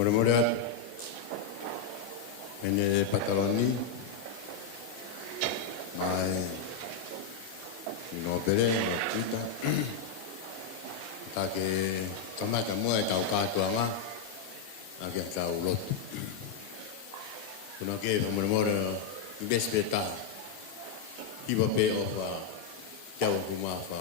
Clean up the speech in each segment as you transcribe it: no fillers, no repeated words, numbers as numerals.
Murmurat ene pataloni mai no pere no tita ta ke tomata mo e tau katua ma a ke tau lot kuna ke murmura bespeta iba pe of tau kuma fa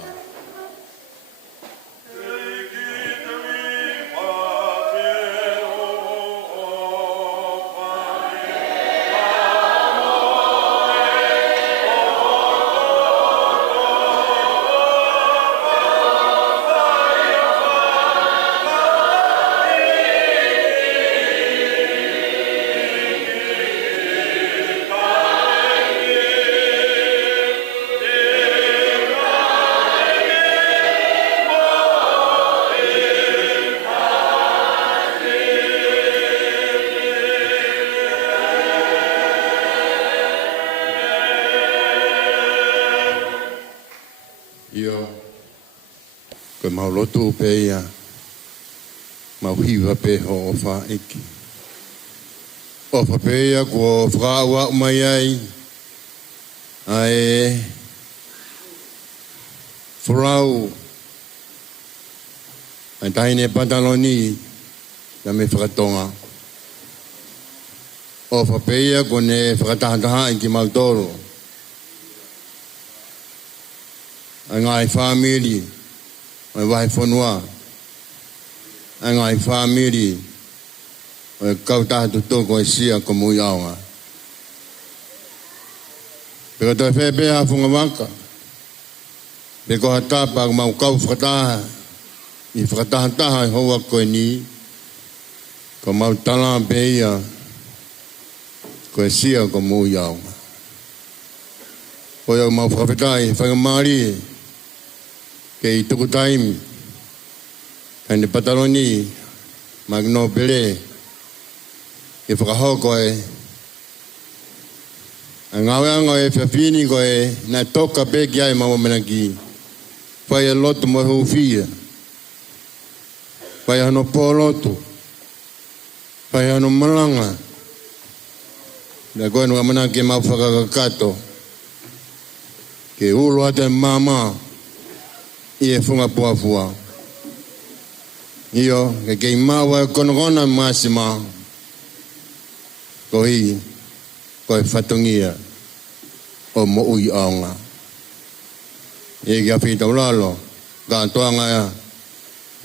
mau lotu pe ia mau hiwa pe ho fa iki o fa pe ia ko fraua mai ai frau ai taine pantaloni na me fratonga o fa pe ia ko ne fratata ki mau toro ai family ai vai fonua ai family ai kauta tu ko sia ko mu yaunga pero to fe be a funga maka be ko ta pa mau kau frata I frata ta ho wa ko ni ko mau tala be ya ko sia ko mu yaunga o ya mau frata I fa mari ke I tuku time ane pataloni magno pele e whakahoko ngaweanga whiawhini ko na toka peki ai mamamana ki whai a loto mo hufia whai ano poloto whai ano malanga na koe nunga mana ke mau whakakakato ke ulo ate mama I funga puafua. Iyo, ke mawa konogona masima. Ko fatongia o mo ui aonga. Kia whita ulalo, ka toanga ya.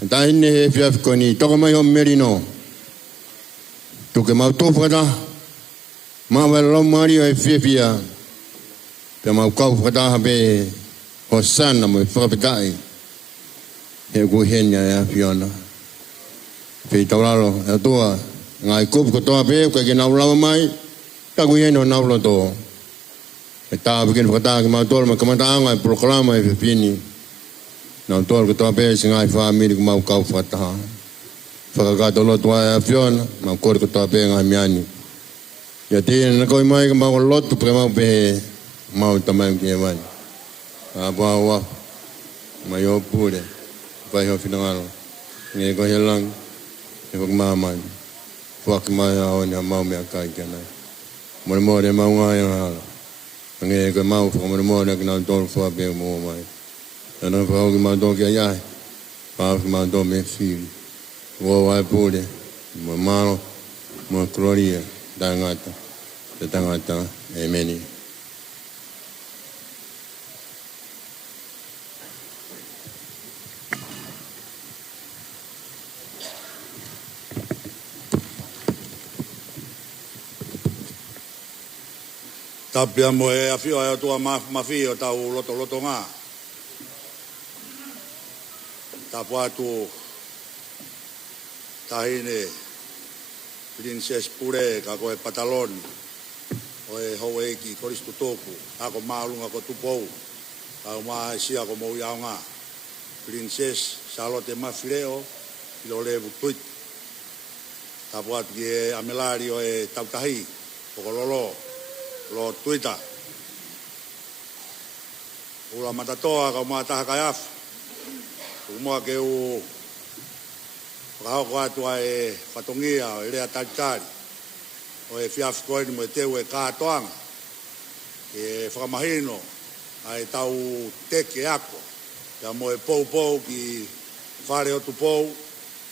Taine he whiafkoni, toko mai o merino. Tuke mau tofata, mawa lomari o whiafia. Pia mau kau whata hape, Hosana mo whakapitai. He kuhenya ya Fiona. Pei tauralo, e toa. Ngai kupu ko toa pe, kwa ke naulawa mai. Ta kuhenya o naula to. E taa pikin whakataa ki mautoro, ma kamataanga e proklama e whipini. Nautoro ko toa pe, si ngai whaamiri ku mau kau whakataha. Whakakato lotu ai a Fiona, ma kore ko toa pe ngai miani. Ia tina na koi mai ka mau lotu, pre mau pe mau tamai ki e mai. Abawa mayo pure vai ho finalo nge ko helang e ko mama fuak mai ona mau me kai kana mo de mau ngai hala nge ko mau fo mo de na don fo be mo mai ana fo ko ma do ke ya pa ma do me fil wo vai pure mo malo mo gloria dangata amen. Tapia mo e afio ai tua mafio tau loto nga. Tapua tu tahine princess pure ka ko e pataloni. O e ho e ki koristu toku. Ako maalunga ko tupou. Ako maa sia ko mo yaunga. Princess Charlotte Mafileo ilo levu tuit. Tapua ki e amelari o e tautahi. Pokololo. Lo tuita. Ula matatoa ka mataha kai af. Umua ke u whakahoko atua e whatongia o e rea taritari. O e whiawhikoeni mo e teu e kātoanga. E whakamahino ai tau teke ako. Ia mo e pou ki whare o tu pou.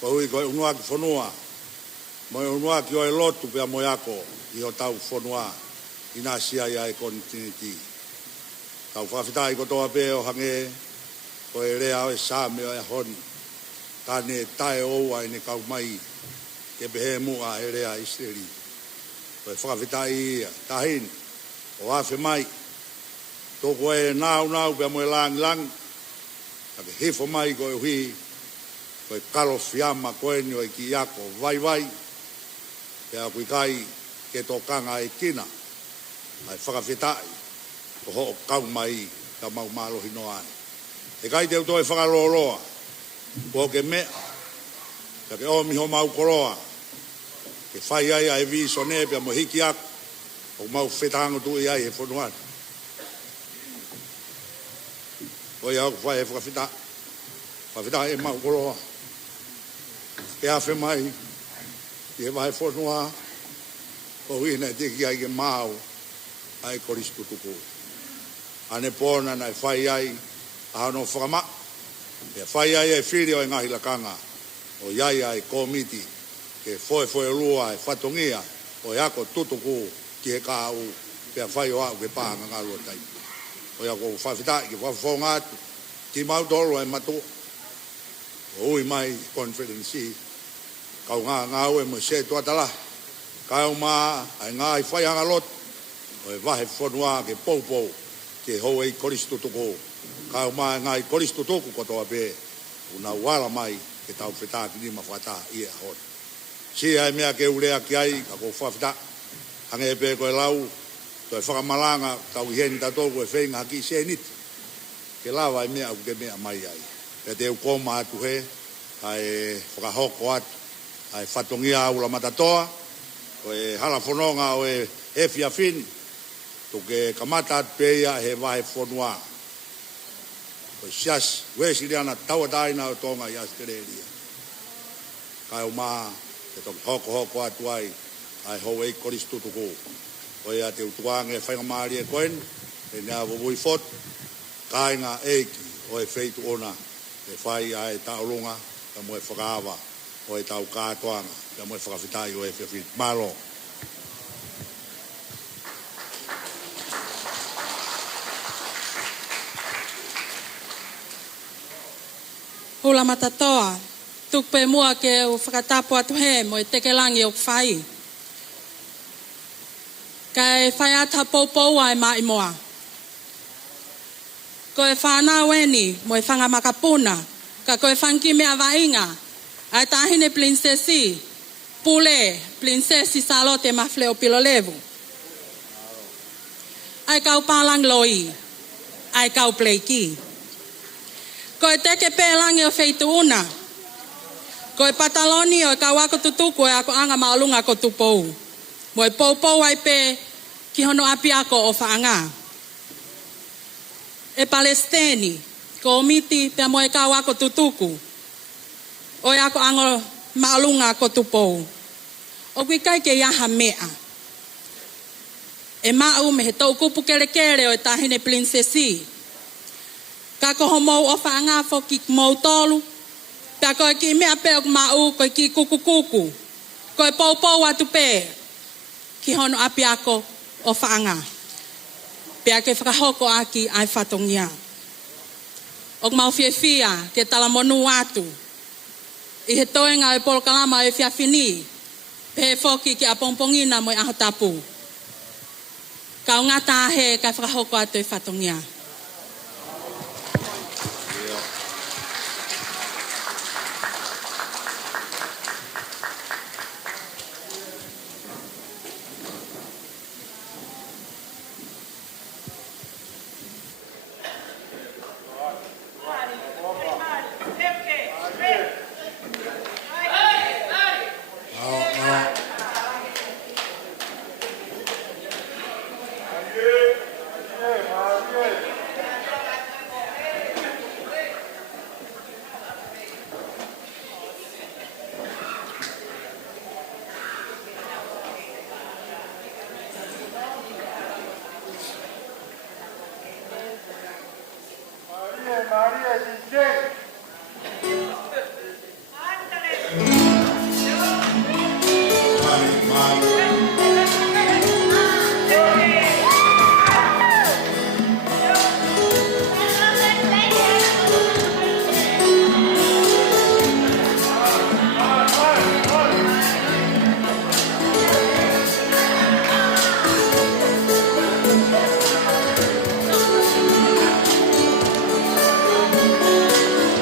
Ko hui ko e unua ki whanua. Mo e unua ki o e lotu pia mo e ako i o tau whanua. Ina sia ia e kontiniti. Tau whawhitai ko toa pe o hange. Ko e rea o e sāme o e honi. Tane tae oua i ne kau mai. Ke behe mua e rea Israeli. Ko e whawhitai ia. Tahin. O awhi mai. Toko e nau pia mo e lang. Take hifo mai ko e hui. Ko e kalo fiama ko e ni o e ki ako vai. Pea kui kai ke tō kanga e kina. Ai whakawhitai. Ko ho kau mai ka mau malo hinoane. E kai te uto e whakaloloa. Ko ke mea. Ka ke o miho mau koroa. Ke whai ai ai vi sone pia mo hiki ako. O mau whetango tu i ai e whonuane. O ia ko whai e whakawhita. Whakawhita e mau koroa. Ke awhi mai. Ke vai whonua. Ko hina e teki ai ke mau. Ai koristu tuku. Ane pōna nai whai ai. Ahano whakama. E whai ai e whiri o e ngahi lakanga. O iai ai komiti. Ke whoe lua e whatongia. O iako tutuku ki he kā u. Pea whai o au ke pānga ngā lua tai. O iako whawhitai ki whawhonga atu. Ki mau tolo e matua. O ui mai confidence. Kau ngā ue mo se tuatala. Kau maa ai ngā i whai anga lot. O e wahe whanua ke pou. Ke hou e koristu tuku. Kau maa ngā i koristu tuku kotoa pe. Una wala mai ke tau whetā ki nima whatā ia hon. Si ai mea ke urea ki ai ka kou whawhita. Hange e pe koe lau. To e whakamalanga tau i heni tatou koe whenga haki se niti. Ke lawa ai mea au ke mea mai ai. Pe te ukoma atu he. Ai whakahoko atu. Ai whatongia au la matatoa. O e hala whanonga o e hefia whini. Tuke kamata atu peia he wahe whanua. O sias, wesi reana tawataina o tonga i Australia. Kai o maa, te toki hoko atu ai. Ai hou ei koristu tuku. O ia te utuange whainga maari e koen. E nea wawui fot. Kai ngā eiki o e wheitu ona. E whai ai taurunga. Ka mo e whakaawa. O e tau kātoanga. Ka mo e whakawhitai o e whiawhit. Malo. Hula matatoa. Tukpe mua ke o whakatapu atu he mo e tekelangi o whai. Ka e whai ata pou ai mai moa. Ko e whānau eni mo e whanga makapuna. Ka ko e whanki mea vainga. Ai tahine prinsesi. Pule prinsesi salote mafle o pilolevu. Ai kau palang loi. Ai kau pleiki. Ko e teke pēlangi o wheitu una. Ko e pataloni o e kawako tutuku e ako anga maalunga ko tupou. Mo e pou ai pe ki hono api ako o whaanga. E Palestini, ko omiti te mo e kawako tutuku. O e ako anga maalunga ko tupou. O kui kai ke iaha mea. E mau me he tau kupu kere o e tahine prinsesi. Ka ko homou o whaanga fo ki mou tolu. Pea ko e ki mea pe o mau ko e ki kuku. Ko e pou atu pe. Ki hono api ako o whaanga. Pea ke whakahoko aki ai whatongia. O mau whiawhia ke talamonu atu. I he toenga e polokalama e whiawhini. Pe foki ke apompongina mo e ahotapu. Ka o ngata he ka whakahoko atu e whatongia. Yeah. Hãy subscribe cho kênh Ghiền Mì Gõ để không bỏ lỡ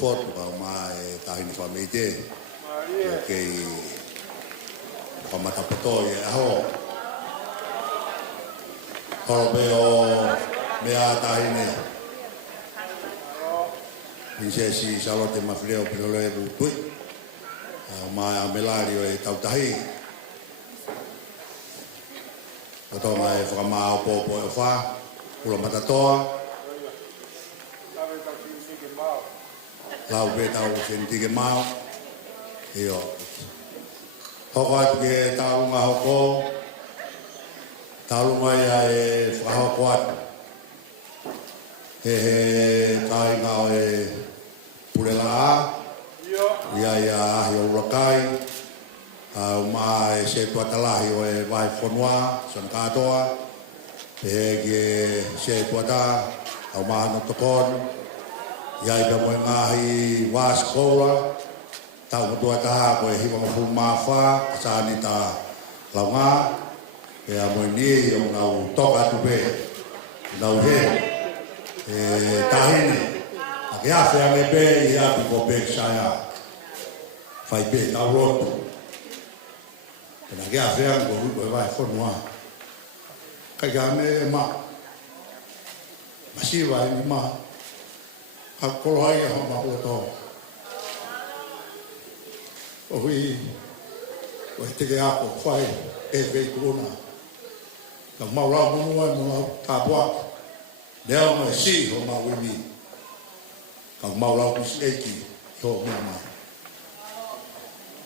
foto ka mai tahini famite ke pamata poto ye ho beo mea tahini Princesi Charlotte Mafleo Pilole Butui mai amelario e tautahi Oto mai whakamao popo e wha Ula matatoa Lau pe tau whentige mau Io Hoko atu ke taunga hoko Taunga ia e whahoko atu He kai ngao e Purela a Ia ahi o urakai Uma e se tuatalahi o e vai whanua San katoa He ke se tuata Au maha no tokonu Iai pe moe ngahi wās koura, tau matua taha koe hiwa mafu mawha, sāni ta launga, e a moe ni o ngau toka tupe, ngau he, tahine, a ke awhi ange pe i api ko pe kisaya, whai pe tau rotu, e na ke awhi ange ko ruko e vai whanua, kai ka me e ma, masiwa e ni ma, a korohai a hama o tō. O hui, o he teke ako, whai, e vei kuruna. Ka maurau munua e munau tāpua. Nea mo e si ho ma wini. Ka maurau kusi eiki, ho mea mai.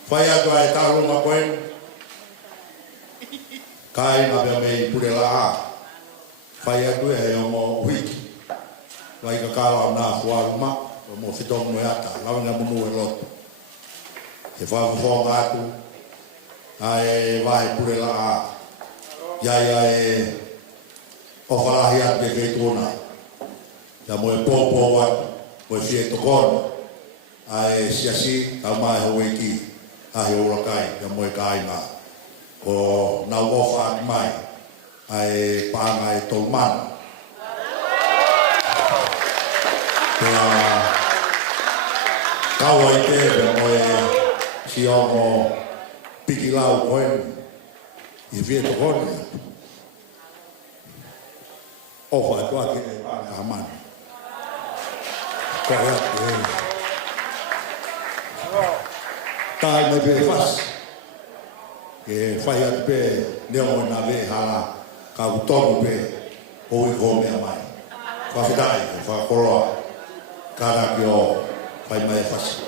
Whai atua e tāronga koen. Kai na bea mei purela a. Whai atua e o mo wiki. Lai ka kawa na huaruma, o mo whitong mo ata, lawa nga munu e loto. He whawawhonga atu, ai wahe purela a, iai e o whalahi atu e kei tōna. Ia mo e pōpō atu, mo e whie tokono, ai siasi, tau mai hau eiki, ahi urakai, ia mo e kainga. Ko nau ofa atu mai, ai pānga e tolmana. Kaua i te mo e si o mo piki lau koen i whie to kone. Ofa e toa ke e pane a hamani. Koe atu e. Tai me pe fas. Ke whai atu pe neo na ve hala ka utonu pe o i ko mea mai. Whawhitai, whakoroa. Kara ki o whai mai e whasi.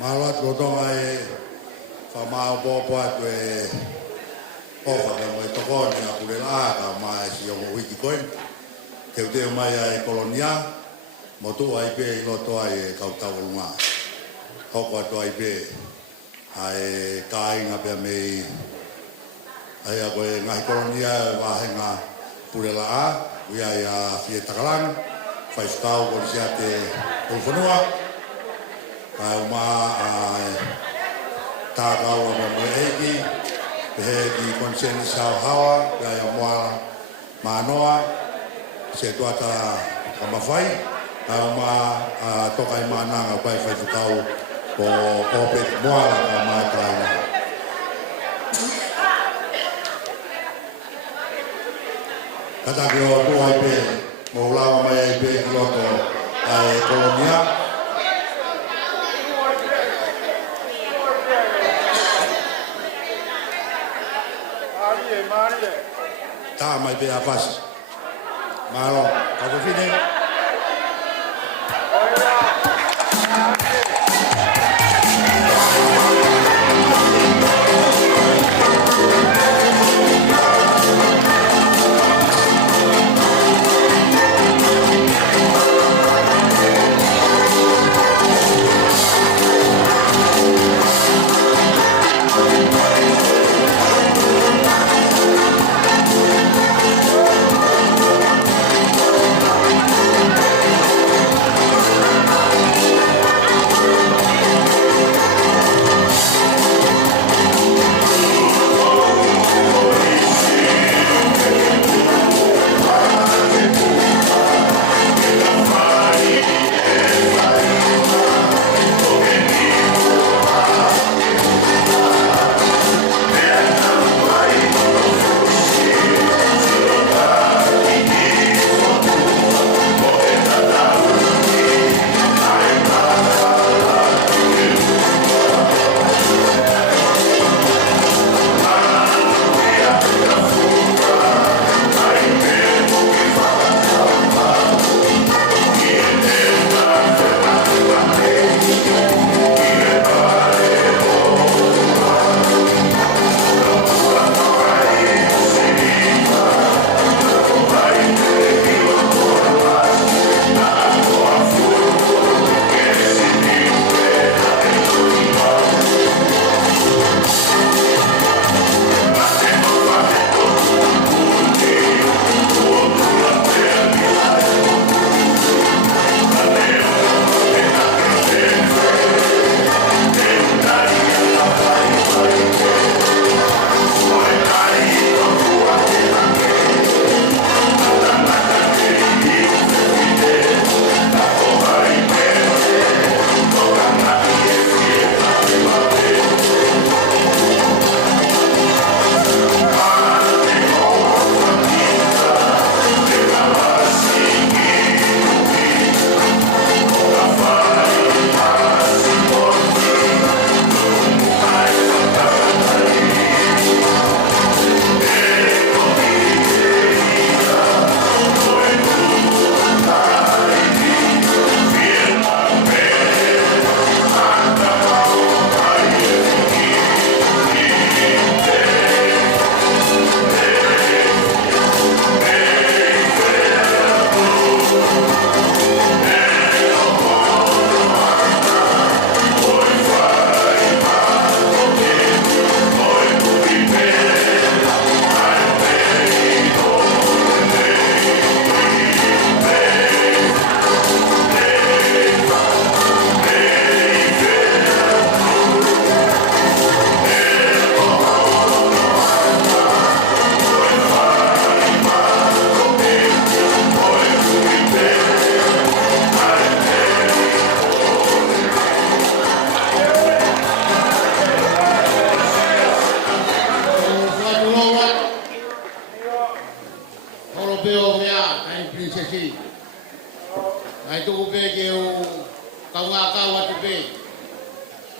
Malat lotonga e whamao pōpua tue ofa ka mo tokoni a kurela ka mai si o wiki koin. Te uteo mai ai kolonia mo tu ai pe loto ai kautawulunga. Hoko atu ai pe ai kainga pe mei ai a koe ngahi kolonia wahenga kurela a uia ia fie takalang fai skau kolisia te ulfanua kai uma ai tākau a mo eiki Peheki konsen sao hawa ya moa manoa se tuata kamafai ma tokai mana ngapai fai futau po opet moa ka mai traina kata kio tuai pe mo lawa mai pe kiloto ai kolonia Ta mai pe apas. Malo, kako fine.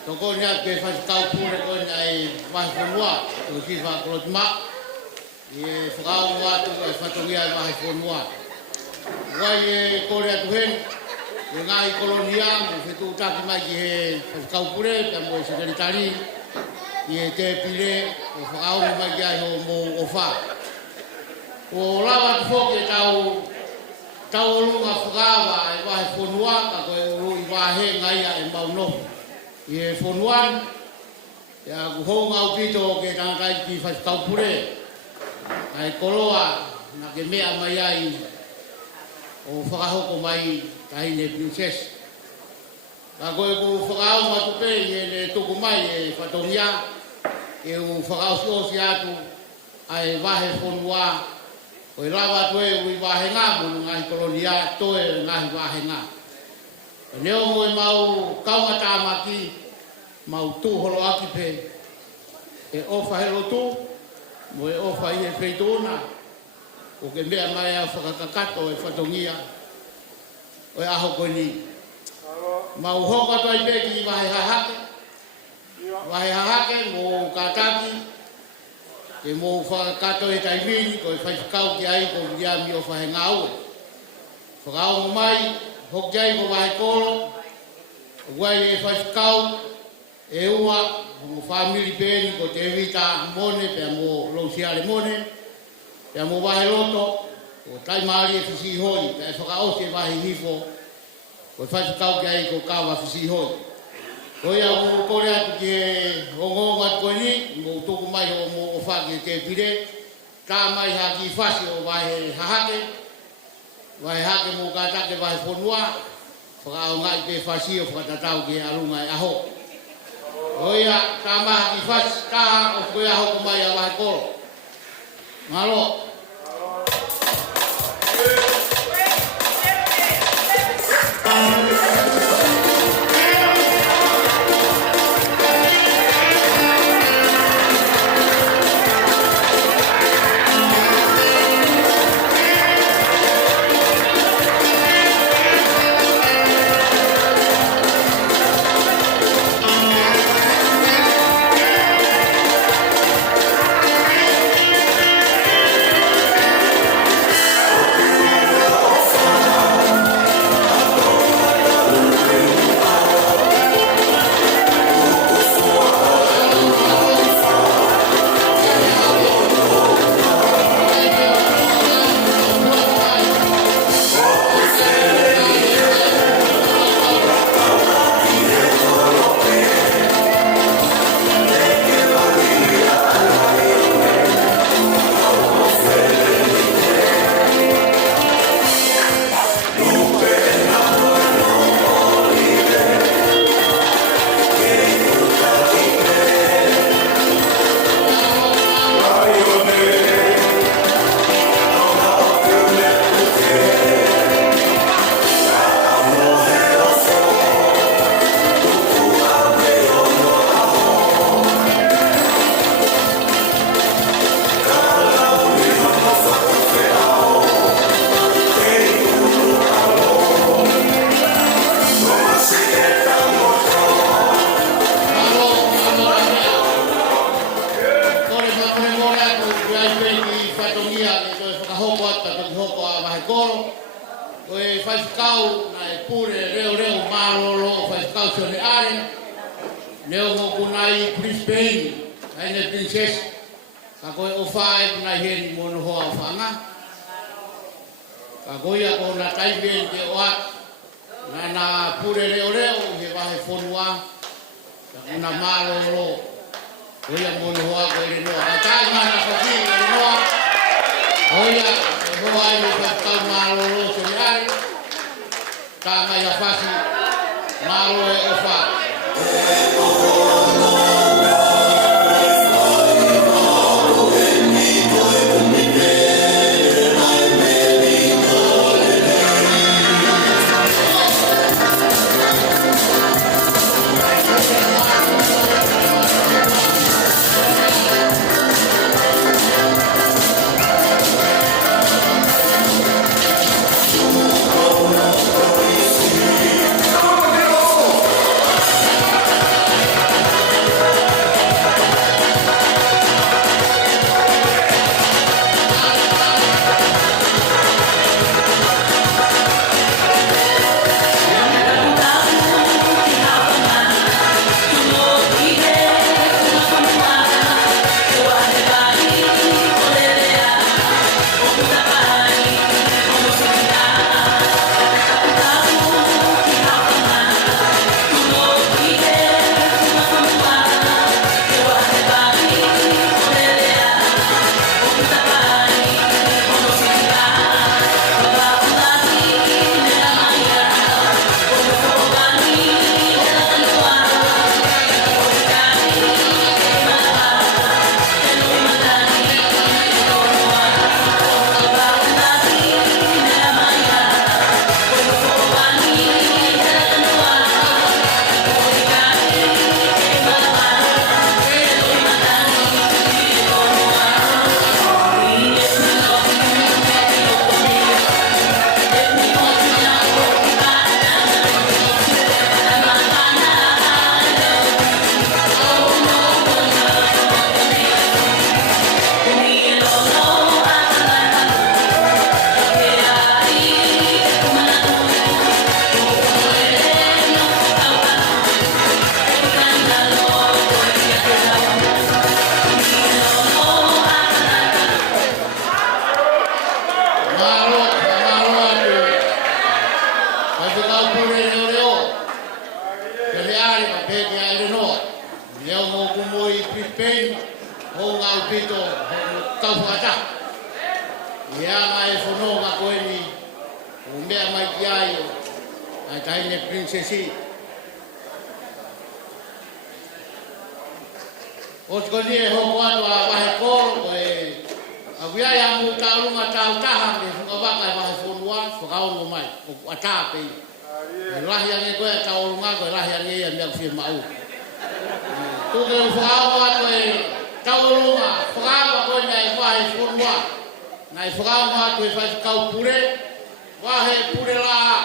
Tokonya ke fas kau pure ko ai mas semua tu si fa klotma ye fkau wa tu fa tu ya mas semua wa ye korea tu hen e ngai kolonia mo fetu taki mai ki he kaupure pe mo sekretari i e te pile o whakao mai ki ai ho mo o wha. O lawa tu foki e tau olunga whakawa e wahe whonua ka koe uru i wahe ngai a e mauno. I e whonuan e a kuhonga o pito ke tangakai ki kaupure ai koroa na ke mea mai ai o whakahoko mai tahine princess. Ka koe ku whakao matupe i le tuku mai e whatongia e u whakao siosi atu ai wahe whonua o i lawa tue ui wahe ngā munu ngahi kolonia toe ngahi wahe ngā. Neo mo e mau kaunga tāmaki mau tūhoro aki pe e ofa helo tū mo e ofa i e feitona o ke mea mai a whakakakato e whatongia o e aho koni. Mau hoka toi peki i wahe hahake mo kataki e mo whakakato e taimini ko e whaikau ki ai ko kia mi o whahe ngā ue. Whakao mai hoki ai ko wahe koro o guai e whaikau e ua mo whamiri pēni ko te vita mone pe mo lousiare mone pe mo wahe loto o taimari e whisi hoi pe e whakaosi e wahe hifo ko e whaikau ki ai ko kawa whisi hoi. Ko ia mo kore atu ki e hongonga atu koe ni mo tuku mai o mo o whaki e te pire tā mai haki whasi o wahe hake mo katake wahe whonua whakao ngai pe whasi o whakatatau ki e arunga e aho. O ia tā mai haki whasi tā o koe aho ko mai a wahe koro. Ngalo. Neo mo kunai Brisbane, ai princess. Ka koe o whae kunai heri mono hoa o whanga. Ka koe a ko na taiben te oat. Na pure reo he wahe whonua. Ka kuna maroro. Koe a mono hoa koe re noa. Ka tai mana whaki re noa. Koe a hoa ai me whakau maroro se re ai. Ka mai a whasi. Maroro e o wha. mea mai ki ai ai tahine princesi. O skoni e hoko atu a wahe koro e a wiai amu taurunga tau taha me whunga waka e wahe whonua whakaungo mai o ata pei. E rahi ange koe taurunga koe rahi ange ia mea whia mau. Tuke o whakaungo atu e taurunga whakaunga koe nei wahe whonua. Nai whakaungo atu e whai kau pure wahe pure laha.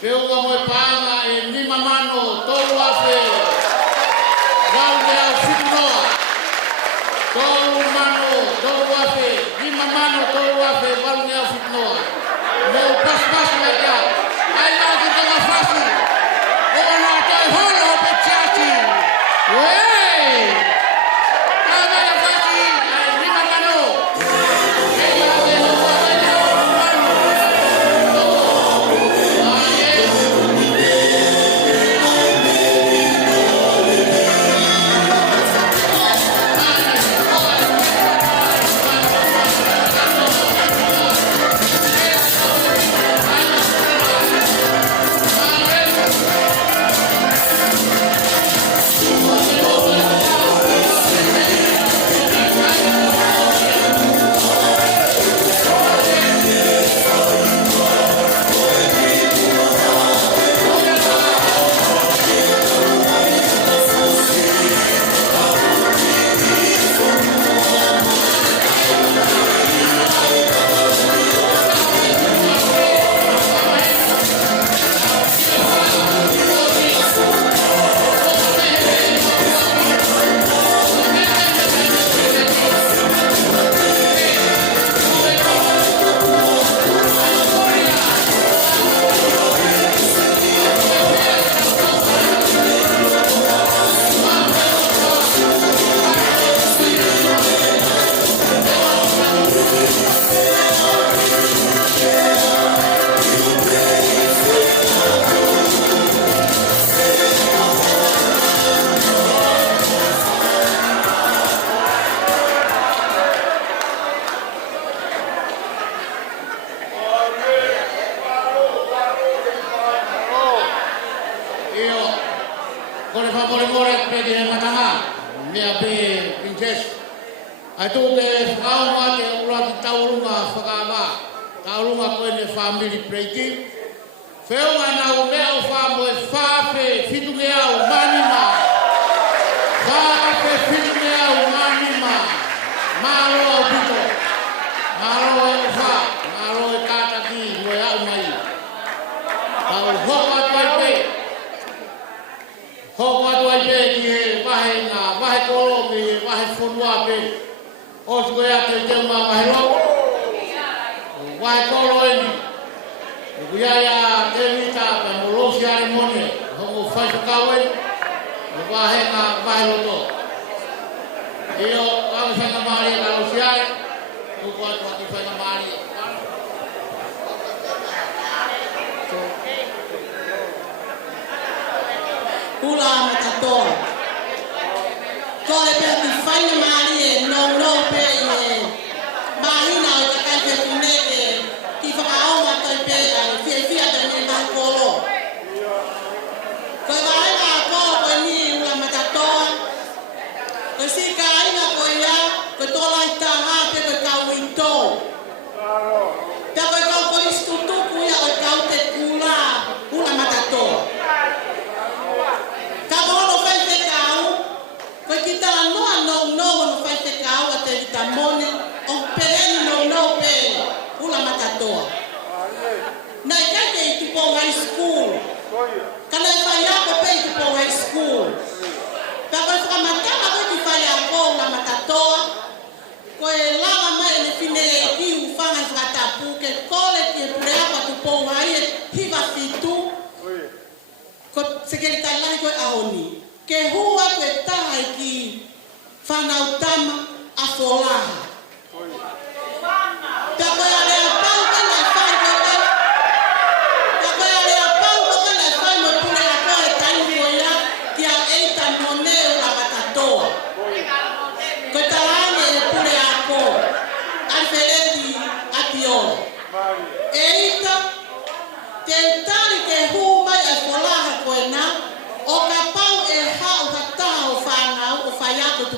Whiunga moe paanga e lima mano tolu afe. Walde au fitnoa. Tolu mano, tolu afe. Lima mano, tolu afe. Walde au fitnoa. Mo pas mai kau. Ai lau ki tanga fasu. Ona toi holo pe chati. Wey! Kama ya fati. Ai lima mano. Ei lau ke holo pe tolu mano.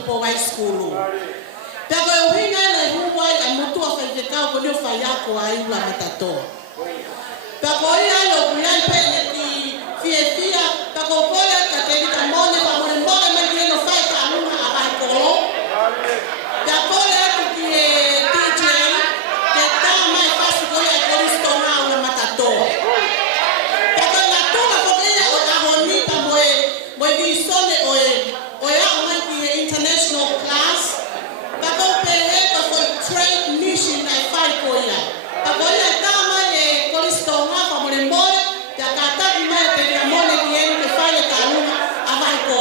tupo high school. Pego eu hinga na huwa ai mutu a fai kau ko ni fai ako ai la matato. Pego ia yo kuai pe ni fia pego koia ka te ka mone pa mone me ni no fai ka luma a ai ko. Ya koia tu ki DJ que tá mais fácil ko ia ko risto na una matato. Pego la toma ko ia o a honi pa moe di sone o ya mai ki international class. Pego pe ko trade mission ai fai ko ia. Pego ia ta mai ko risto na pa mone ya kata ki mai te ya mone ki en ke fai ka luma a vai ko.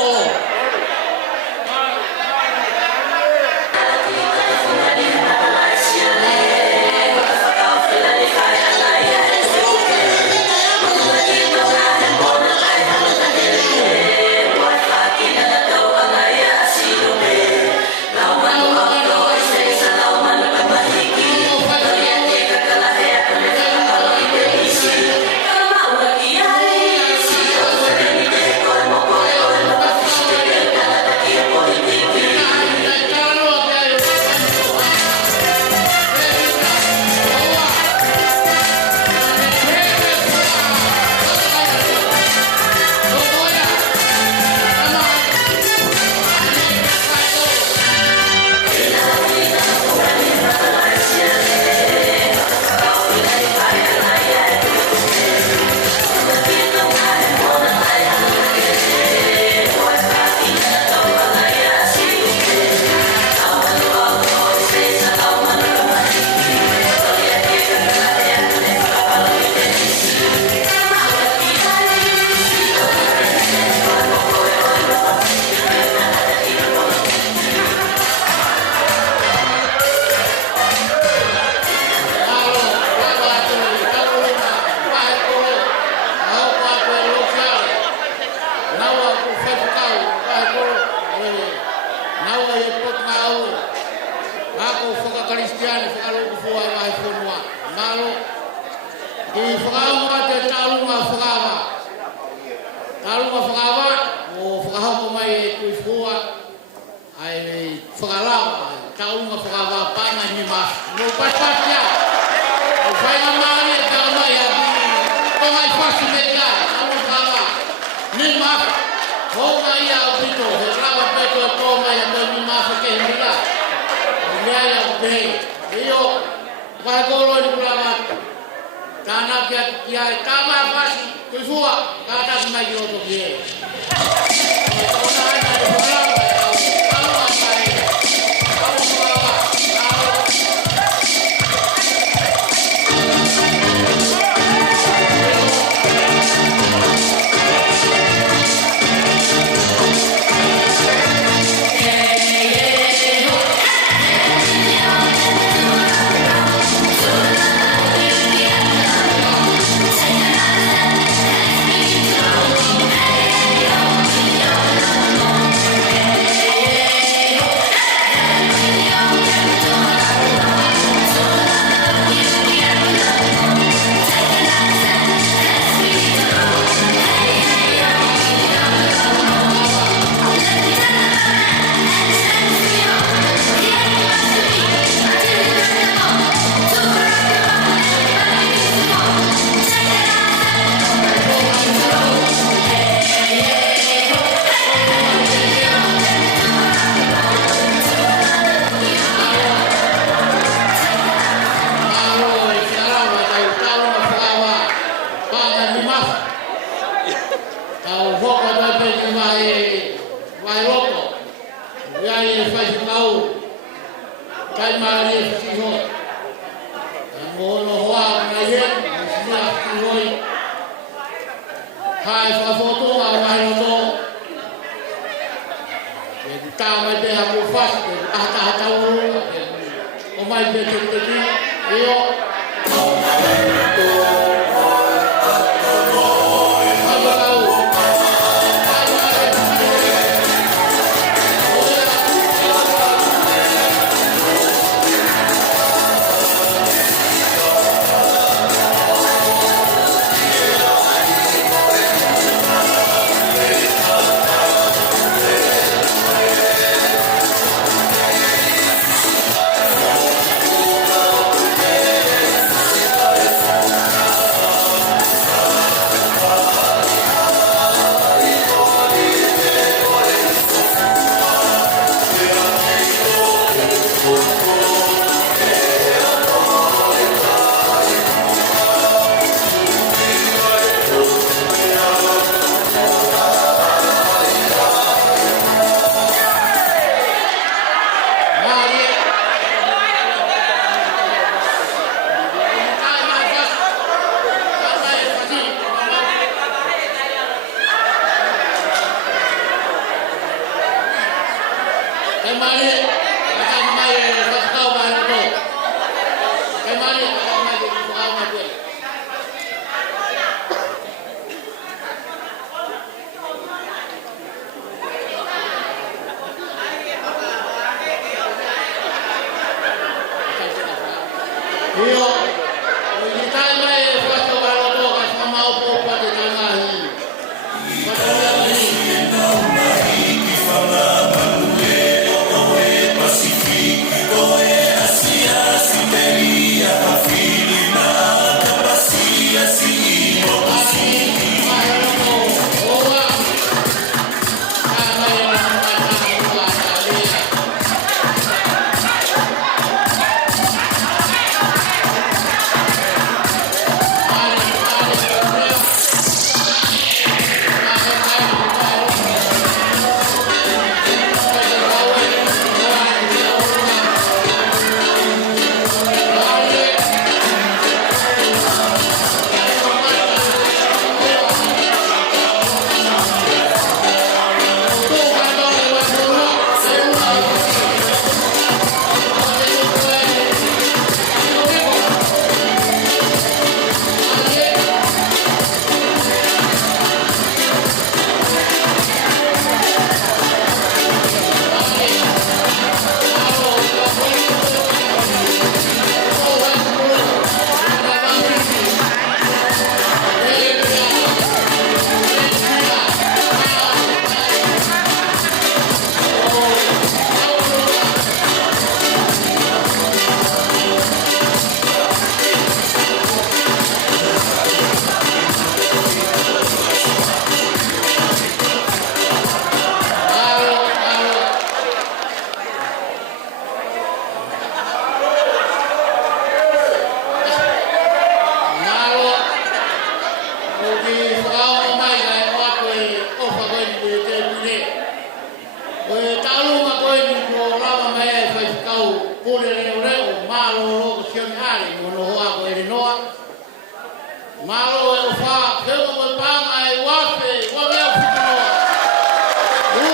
fa, feo mo pa mai wafe, wa me fitinoa.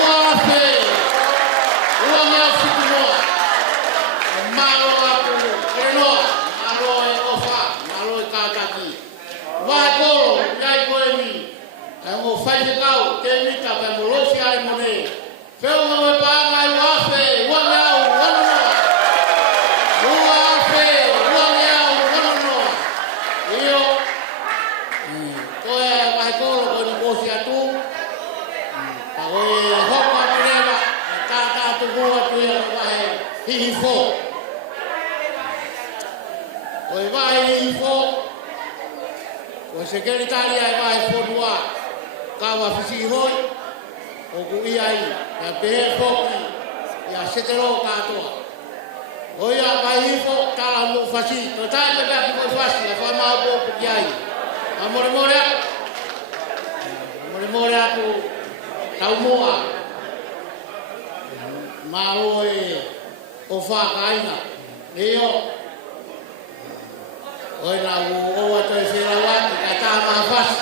Wafe. Wa me fitinoa. Malo aku, renoa, malo e ofa, malo e kakaki. Wa kolo, ngai koe ni. Mo fai te kau, te mita pe mo losi ai mo ne. Feo mo pa mai wafe, wa me au, wa no. Wafe, wa me au, wa no. Io koe vai kolo ko ni kosi atu. Pa koe hopa kureva, ta tu goa tu ia vai hihi fo. Koe vai hihi fo. Koe sekretari ai vai fo dua. Kawa fisi hoi. Oku iai, ya pehe foki, ya setero katoa. Oia vai hifo, tala mo fasi. Totai me baki mo fasi, ya wha mau po pukiai. Amore more aku tau moa. Mao e o wha kaina. Eo. Oi na u oa toi whira waki, ka tā maa fasi.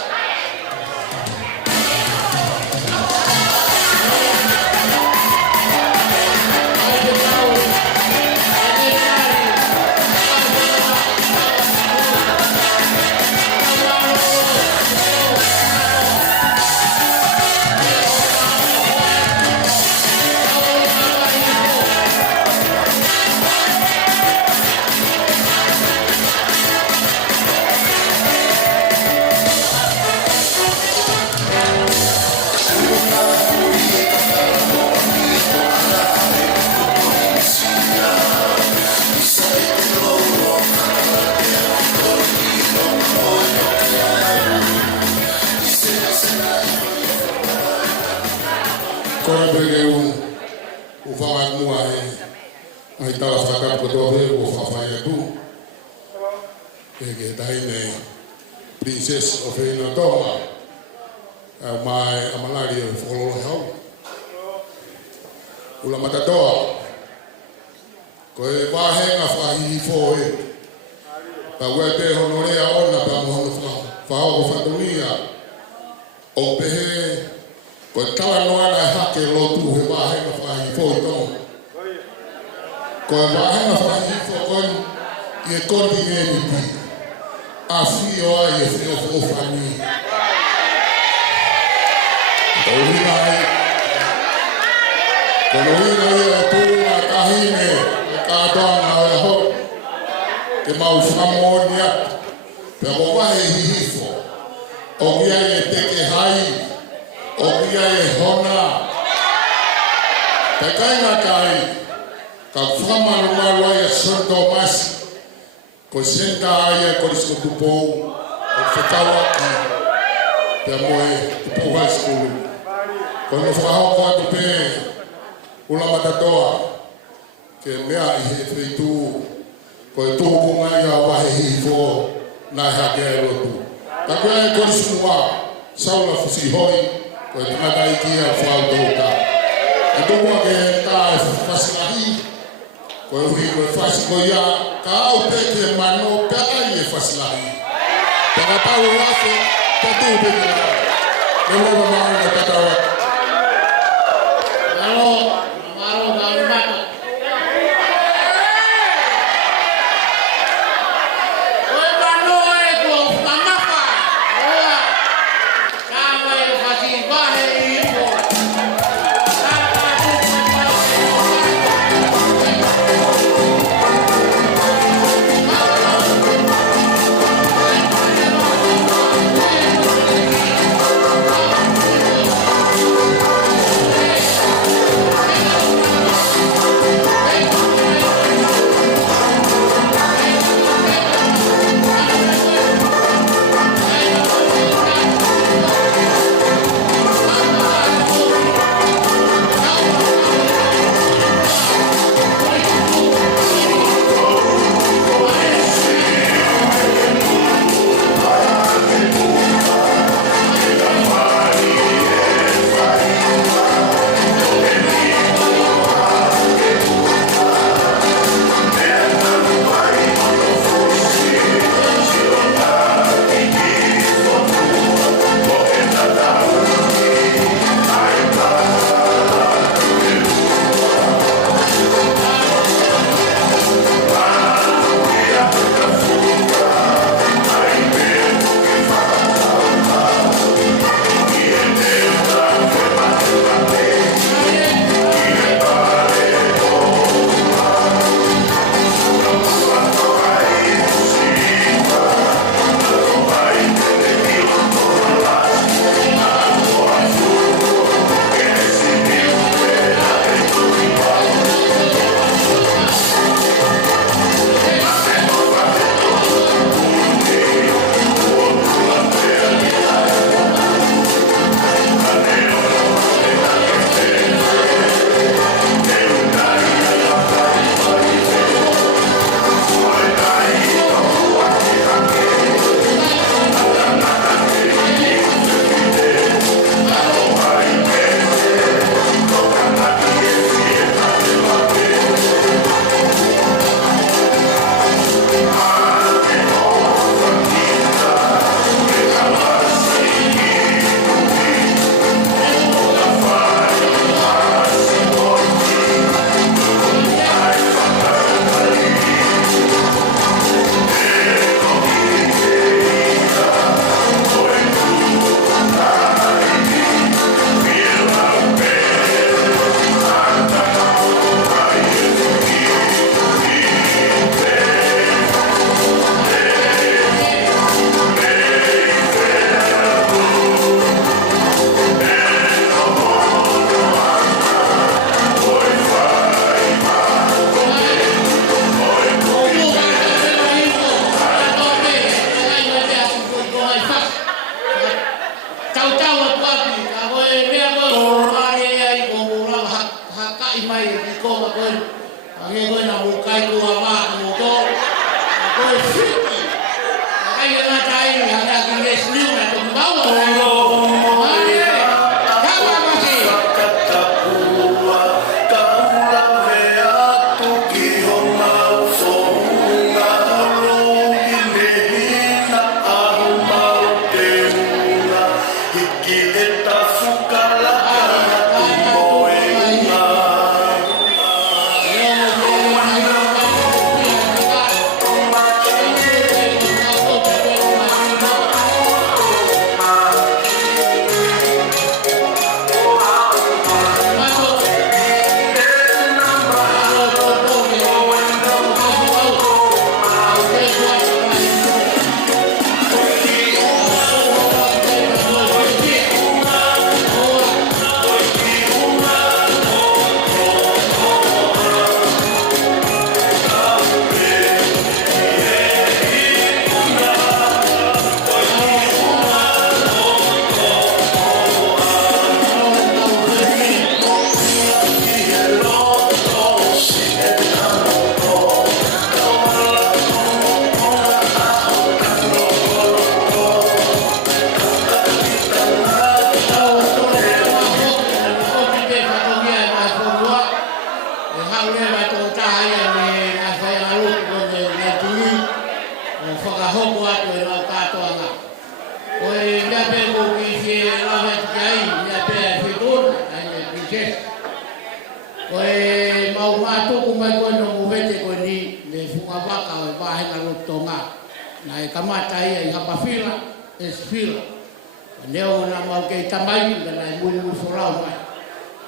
Kora pege o whaai mua ai tala whakapo tohe o whawhai atu. Pege taine Princess of Inotonga. Mai amalari o whakololo hau. Ula matatoa. Ko e wahenga whahi fo e. Pa ue te honorea ona pa mohono whao whatuia. O pehe ko tawa noa na hake lotu he wahenga whahi fo i tonga. Ko e wahenga whahi fo koni i e konti ngeni pi. A whio ai e whio fo whani. Ko hina ai. Ko hina ai e tūna kahine e kātonga o e ho. Ke mau whamoni atu. Pe ko wahe hihifo. O kia e teke hai. O kia e hona. Te kainga kai. Ka whamaru maru ai e Santo Masi. Ko senta ai e korisko tupou. O whetawa ki. Te moe tupou high school. Ko no whahoko atu pe. Ula matatoa. Ke mea i he wheitu. Ko e tōku ngai a wahe hifo. Nai hake e rotu. Ka koe e korisko mua. Saula fusi hoi. Ko e tangata i kia whao tōka. E tōkua ke tā e whasilahi. Ko e hui ko e whasi ko ia. Ka au peke mano pe ai e whasilahi. Taka tau e afe, te tū peke la. E wama maa na tatawa. Malo, mata. Oe mano e ko mamafa. Oa. Kama e whasi wahe i ko. na e kamata ia i hapawhila e sifila. Neo na mau kei tamai na e mui whorau mai.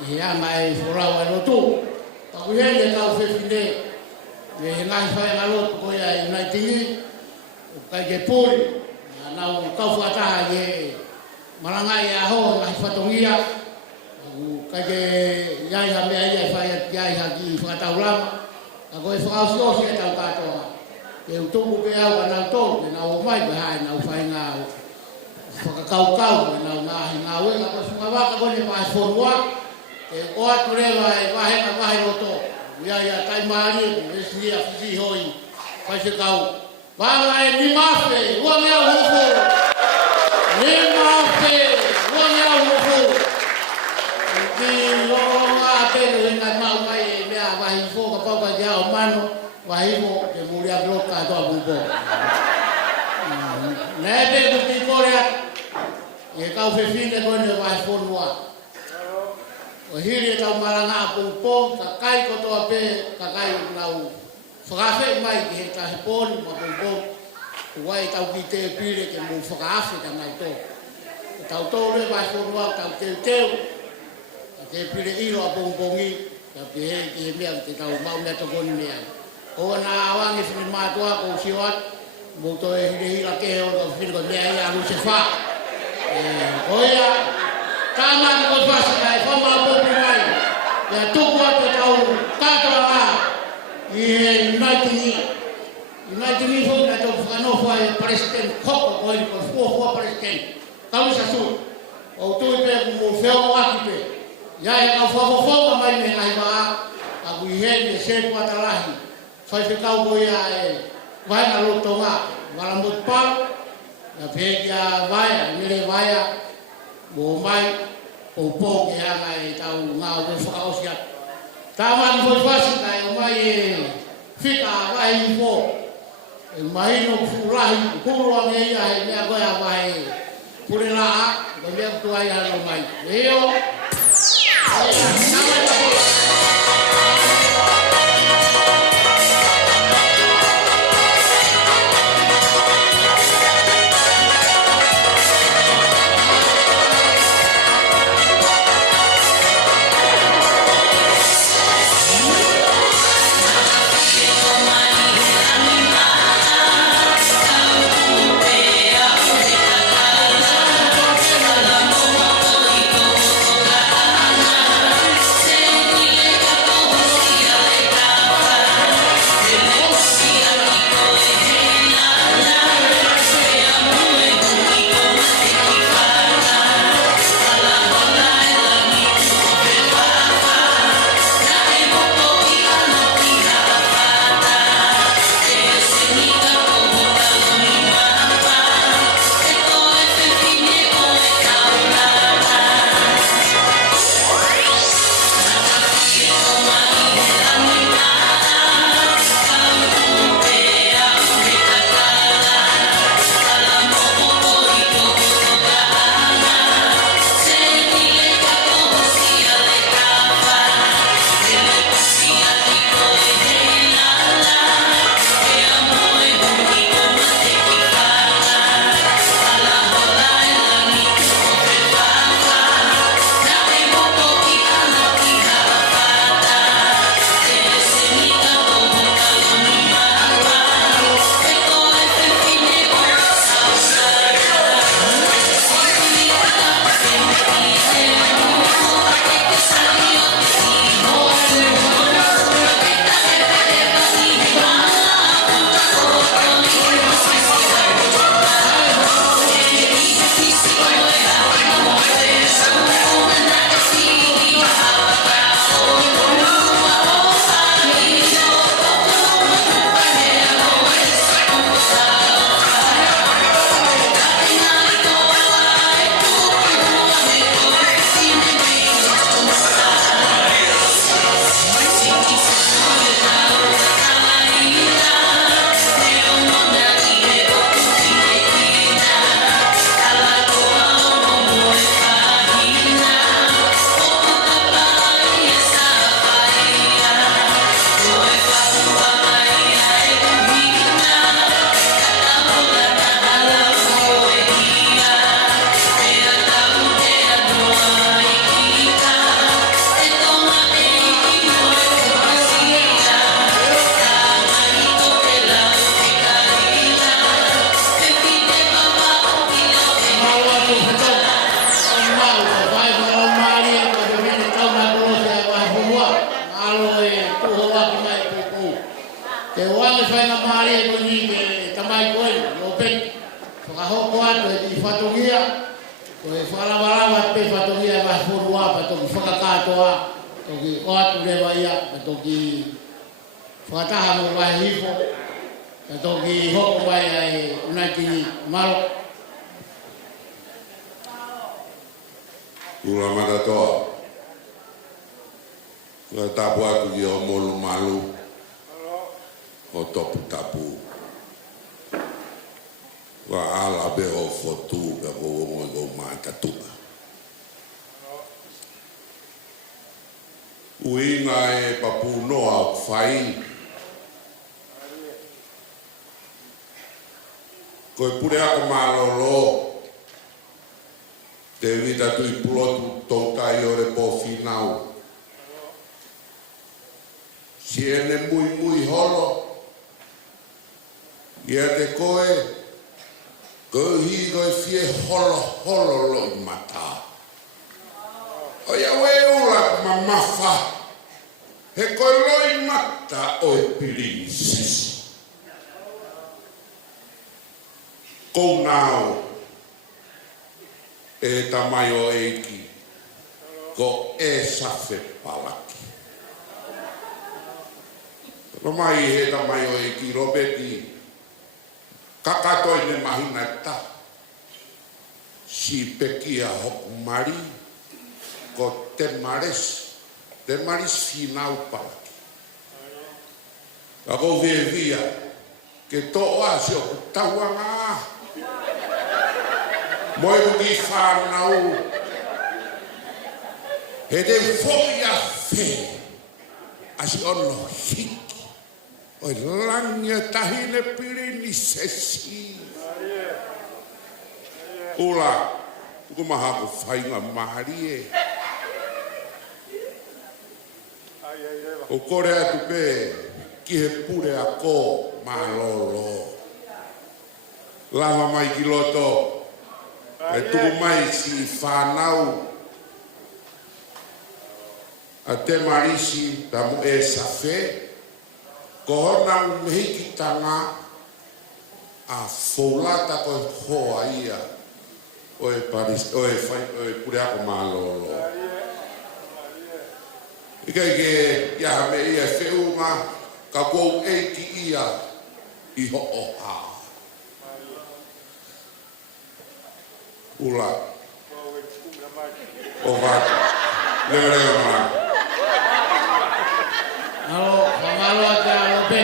I anga e whorau e rotu. Taku hei e tau whewhine me he ngai whae ngalotu ko ia i nai tingi o kai ke pūri na nau kau whataha i e marangai a ho ngai whatongia kai ke iai ha mea ia i whae iai ha ki whakataurama a koe whakausiosi e tau katoa e utuku ke au anau tō ke nau o mai pe hae nau whae ngā whakakaukau ke nau ngāhi ngā wenga ko sunga waka kone mai whorua e o atu rewa e wahenga wahe roto ia ia tai maari e sinia fisi hoi pai se kau wanga e ni mafe ua mea hufo ni mafe ua mea hufo ki longa apenu e ngai mau mai e mea wahi fo ka pau ka kia o mano wahi mo e muria bloka atoa bupo nebe kuki korea e kau fefine kone wahi fonua o hiri e tau maranga pungpong, ka kai kotoa pe, ka kai nau whakawhi mai ki he tahi pōni ma pungpong, wai tau ki te pire ke mō whakawhi ka ngai tō. Tau tō le mai whonua, tau teu, te pire iro a pungpongi, ka pe he ki he mea te tau mau mea tokoni mea. O na awangi whini mātua ko siwat, mō tō e hiri hira ke o ka whini ko mea ia aru se wha. O ia, tāma ki ko whasa kai whama popi mai, ia tuku atu tau katoa ngā i he Unaitingi. Unaitingi fo na tau whakanofua e President Koko koe ni ko fuafua President. Kausa su, o tui pe mo wheo aki pe. Ia e kau whawawhawa mai me ngai maa, a kui he ni se kuatarahi. Whai whikau ko ia e vaina roto ngā, waramut pau, na pēkia vaia, nire vaia, mo mai o po ke anga e tau ngā o whakaosi atu. Tā mani foi whasi kai o mai e whika wahi po. E mai no furahi, kurua me ia he mea koe a wahi pure la a, ko mea kutua ia no mai. Eo, ki whatongia, o e whakalawalawa pe whatongia e wahapurua, pa toki whakakatoa, toki o atu lewa ia, pa toki whakataha mo wahihifo, pa toki hoko mai ai unaitini malo. Ula matatoa. Ula tapu atu ki o molu malu. O topu tapu. Wa ala be o fotu ka ko mo go matatu. Uinga e papu noa fai. Ko pure ako malolo. Te vida tu i pulotu toutai ore po finau. Si ene mui holo. Ia te koe. Koe hi koe fie holo lo i mata. O ia we ula mamafa. He koe lo i mata o e pirisis. Kou nao. E tamai o eiki, ko e safe palaki. Romai he tamai o eiki, robeti, kakatoi ne mahina ta, si pekia hoku mari, ko te maris finau palaki. Ako via, ke toa si o kutawanga. Moi ki whanau. He te whoia whe. Asi ono hiki. Oi langia tahine pirini sesi. Ula. Tuku maha ko whainga mahari e. O kore atu pe. Ki he pure a ko malolo. Lama mai ki loto. E tuku mai si whanau. A te marisi tamu e safe. Ko hona umehiki tanga. A whaulata koe hoa ia. Oe paris, oe pure ako malolo. Ika ike ia me ia whiunga. Ka kou eiki ia. I ho oha. Ula. Obat. Lega mana. Alo, pamalo ate alo pe.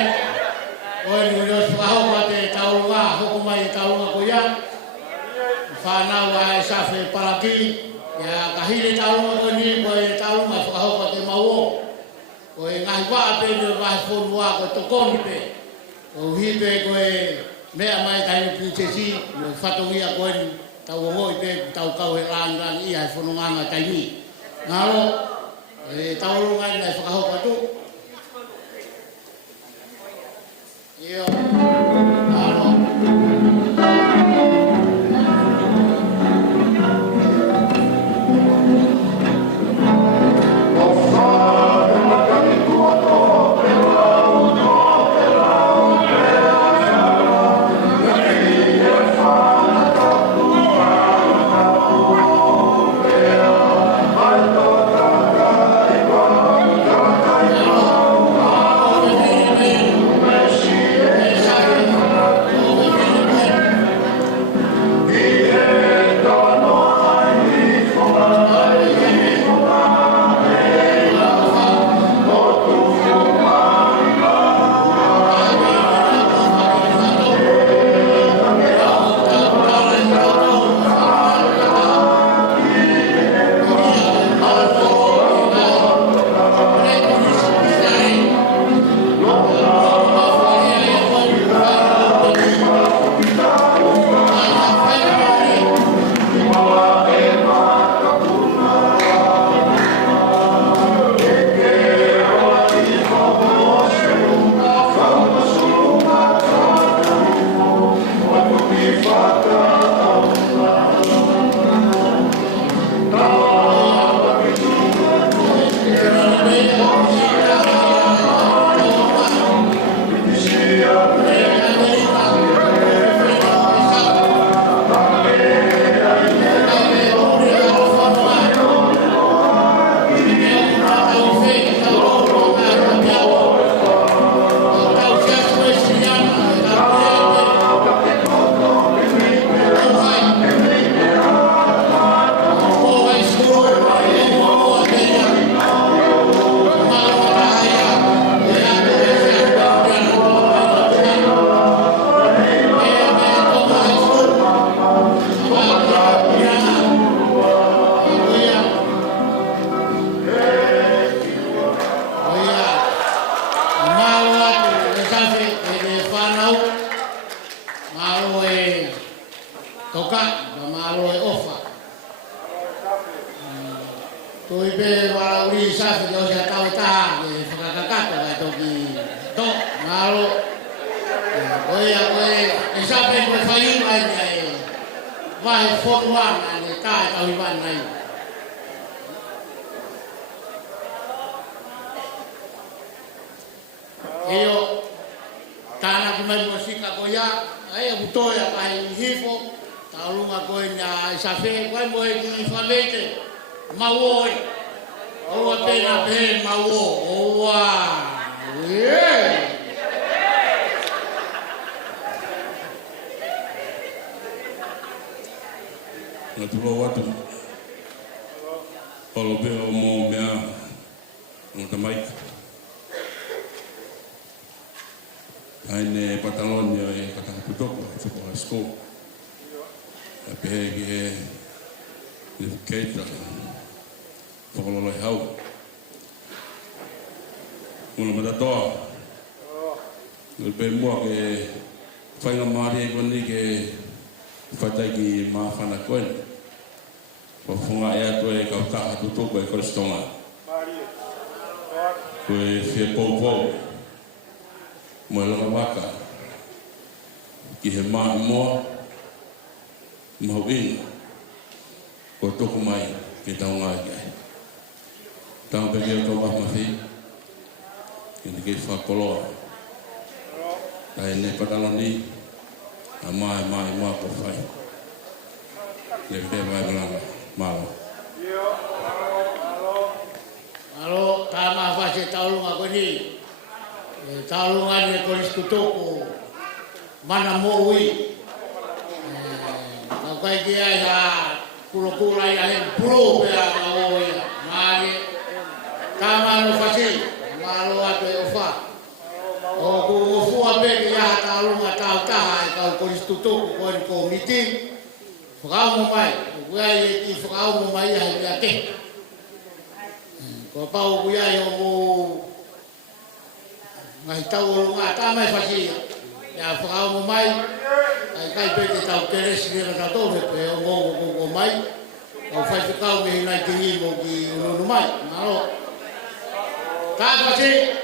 Oi ni yo swao mate taunga, hukumai taunga kuya. Fana wa safe palaki. Ya kahile taunga ko ni ko taunga swao mate mawo. Ko ngai wa pe ni wa fonwa ko tokoni pe. O hibe ko mea mai kai putesi, no fatongia ko ni tau hoi pe tau kau he rang ia whanonganga taimi. Ngaro, tau rongai nai whakahoka tu. Ia, ngaro. Ko i pe wala uri safi o se tau ta e whakakakato kai toki to ngaro. Koe a koe e sape koe whai mai nei wahe whoruana ne tae tau i wan nei. Eo tāna ki mai musika ko ia ai a butoia kai hifo taulunga koe nya e sape koe mo e ki whalete mawoi. Oa pena pe mawo. Oa. Yeah. Na tulo watu. Palo pe o mo mea. No tamai. Ai ne pantalon e kataputoko e foko a sko. A pe e ne keita. Whakalolo hau. Muna matatoa. Nui pe mua ke whainga maari e koni ke whaitai ki maawhana koen. Whunga e atu e kautaha tutoko e koristonga. Koe whia pou. Moe longa waka. Ki he maa moa. Mahu inga. Ko toko mai ke taunga e kai. Tau peke o tau mahmahi, kini kei whakoloa. Tai ne pataloni, a mai mua ko whai. Le te vai malanga, malo. Alo, tā maa whase taulunga koni. Taulunga ni korisku toko. Mana mo ui. Kau kai ki ai ha kula i ahe puro pea o ia. Maare. Tama no fasi, malo ate ofa. O ku fua pe ya ta lunga ta e ka koristuto ko meeting. Frau mo mai, e ki frau mo mai ya te. Ko pa o ya mo mai ta o lunga ta mai fasi. Ya frau mo mai, ai kai pe ke ta keres ni ra to pe o mo mai. O fai ka o me na ki mo ki no mai, malo. Terima kasih.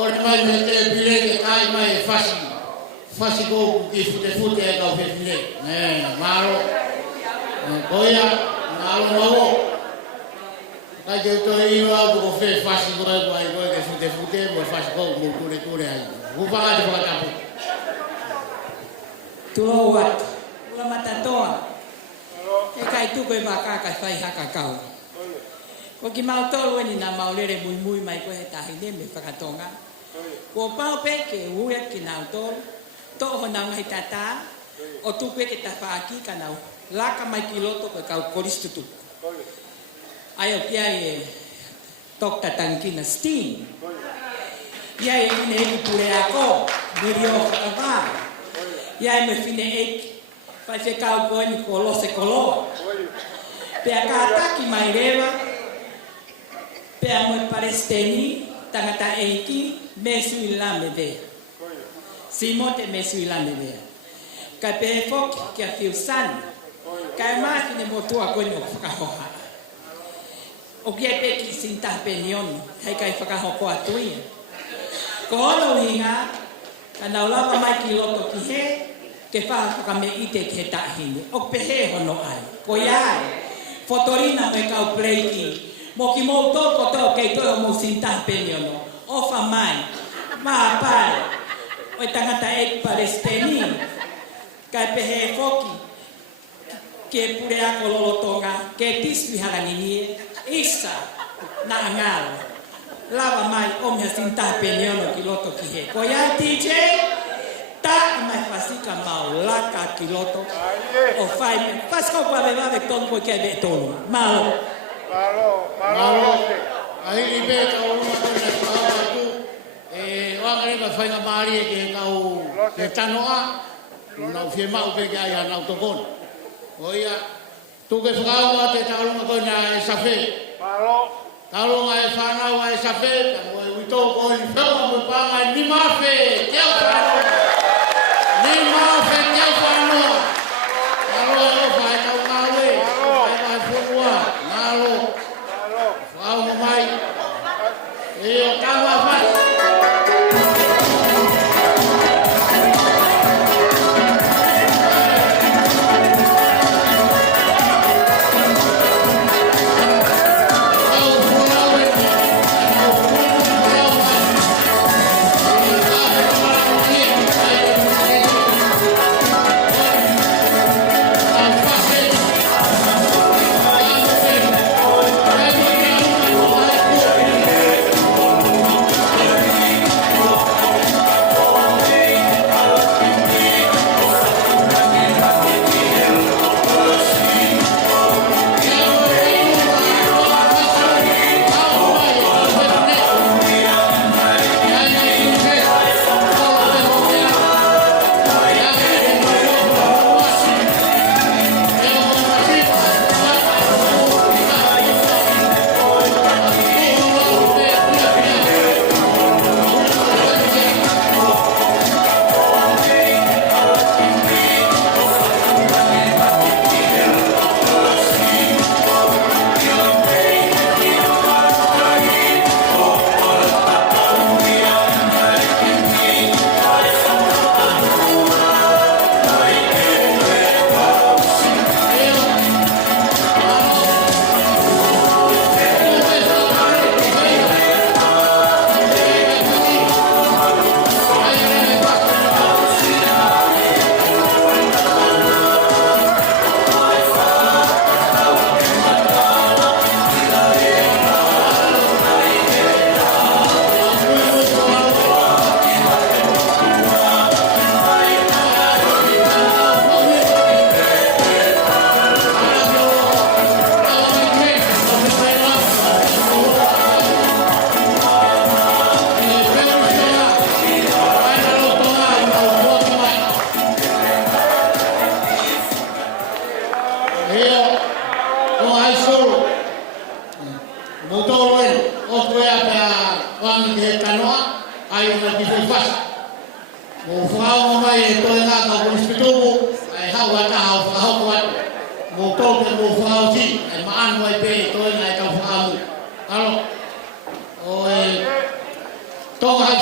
Ora mai me te pile ke kai mai fasi. Fasi ko ki fute ka o pile. Maro. Koia nalo no. Ka ke to i wa ko fe fasi ko ai ko ke fute mo fasi ko mo kure ai. Ku pa ka pa ta. Tulowat, ula matatoa. E kai tu koe waka kai whai haka kau. Ko ki mau tolu ni na maulere mui mai ko he tahi ne me whakatonga. Ko pao pe ke uia ki nau tolu. To ho nau ngai tata. O tu koe ke ta whaaki ka nau. Laka mai ki loto koe kau koristutu. Ai o kia e tok tatangkina Steen. Ia e ine e pure ako. Muri o whakawā. Ia e me fine eiki. Fai se kau koe ni kolo se kolo. Pea ka ataki mai rewa. Pea moe paresteni. Tangata eiki. Mesu i lame vea. Simote mesu i lame vea. Kai pe foki kia fiu sani. Kai maa fine motua koe ni mo whakahoha. O kia peki sinta penioni. Kai kai whakahoko atuia. Ko ono hinga. Ka naulama mai ki loto ki he. Ke whaka me ite ke tahini. O pehe hono ai. Ko iai. Fotorina me kau pleiki. Mo ki mou toko tō kei toi o mou sinta peniono. Ofa mai. Maa pai. O tangata ek paresteni. Kai pehe foki. Ke pure ako lolotonga. Ke tisui haranginie. Isa. Na angalo. Lava mai o mea sinta peniono ki loto ki he. Ko iai TJ. Ta mai fasika mau laka kiloto o fai me pasko kwa beba ton ko ke be tolo malo ai libe ka o ma ko na pa tu wa ngare ba fai na mari ke ka o ke tanoa na fie mau pe ga ya na to kon oia tu ke fao te ta lo ma ko na safe talo ngai fa na wa safe ka mo wi to ko ni fa mo pa ngai ni ma fe ke ni ma fe ke fa no malo o fa ta ma we fa fu wa malo fa mo mai e o ta ma fa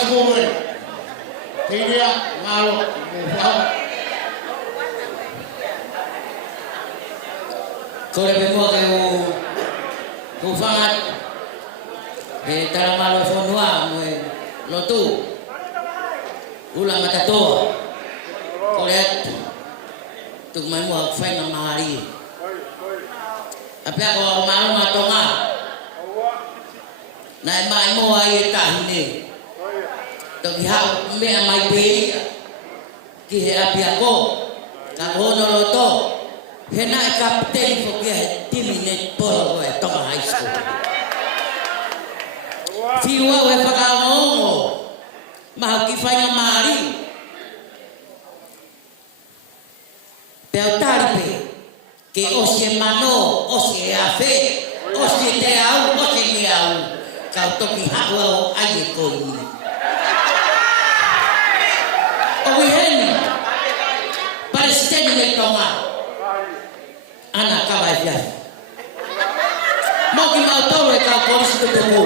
sekolah. Tidak malu bukan. Kau lebih mau kau fangat. Dalam malu fonua lotu. Ulang mata tua. Kau lihat. Tuk mai mua fai na mahari. Apa aku malu matonga. Na mai mua ai tahini. Tuk hau me mai pe. Ki he api aku. Ka hono loto. Hena kapten ko ki timine polo ko tong high school. Fiwa we pakao. Mau ki fai na mahari. Peutaripe que osie mano, osie afe, osie teau, osie miau, kau toki hawa aye koi. Owihen, Palestina me tonga, anak kawai fias. Mau mau tahu kau polis ketemu.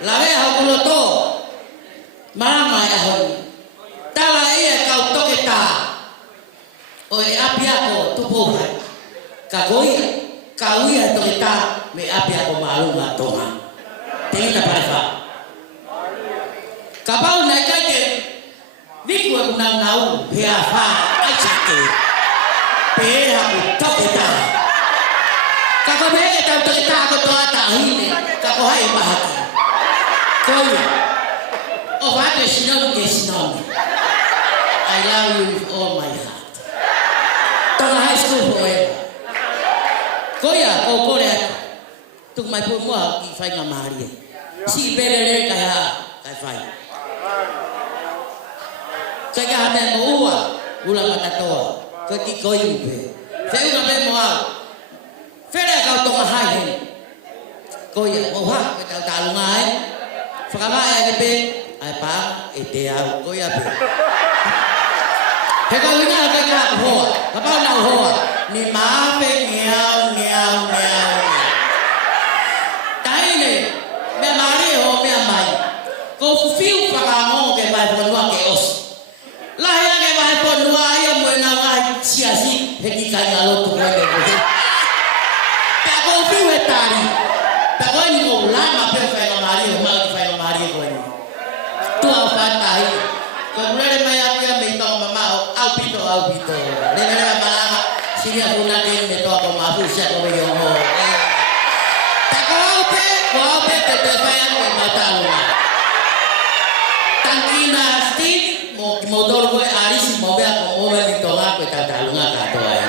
Lawe aku loto, mama ya hon. Tala iya kau toki ta. Oe api ako tupo hai. Kagoi kauia toita me api ako malu ngatonga. Tingita parafa. Kabau na kake viku ako nau hea fa aichake. Pe ako toita. Kako bege tau toita ako toata hine. Kako hai bahaki. Koi. O vate sinon ke sinon. I love you with all my heart. High school forever. Koya, kau korek. Tuk mai pun mua ki fai ngamari. Si berere kaya fai. Kaya hame mua ulang matatoa. Kaki koi upe. Feu ngabe mua. Fere kau tonga hai. Koya, moha kita talungai. Fakama ya kepe. Ai pa etea koya pe. Heka winga heka hoa, kapal na hoa, ni maape niau. Taine, me mari ho me mai. Ko fiu pakamo ke bai ponua ke os. Lahia ke bai ponua ia mo na wa siasi heki kanya lo tu kwende ko. Ta ko fiu etari. Ta ko ni ko lama pe fa mari ho mal fa mari ko ni. Tu apa tai. Ko mulai mai apa me to mama Albito. Nena malama siya una din nito ako mabusya ko yung ho. Wape te fayan ko matalo. Tangkina Steve motor ko aris mo be ako mo nito nga ko tatalo nga kato ay.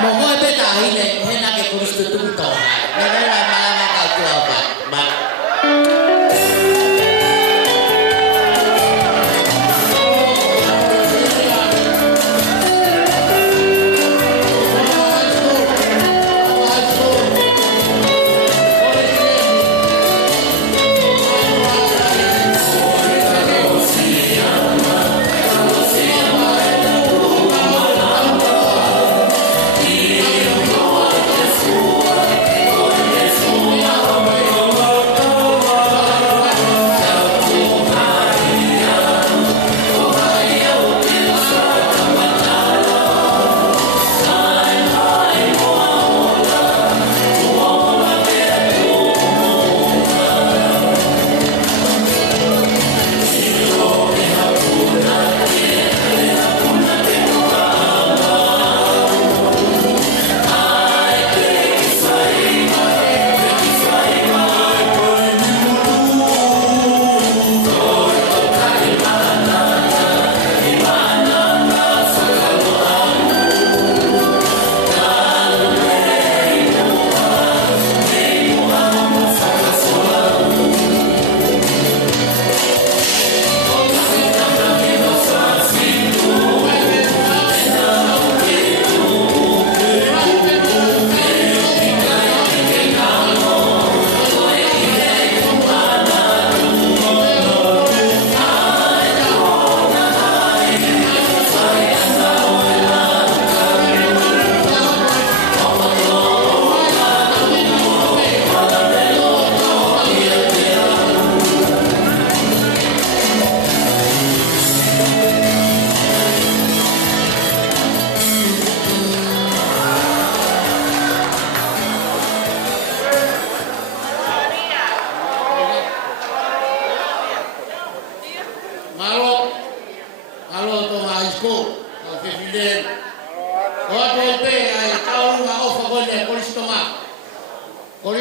Mo be tahile hena ke Kristo tumto. Nena malama ka to apa. Oh,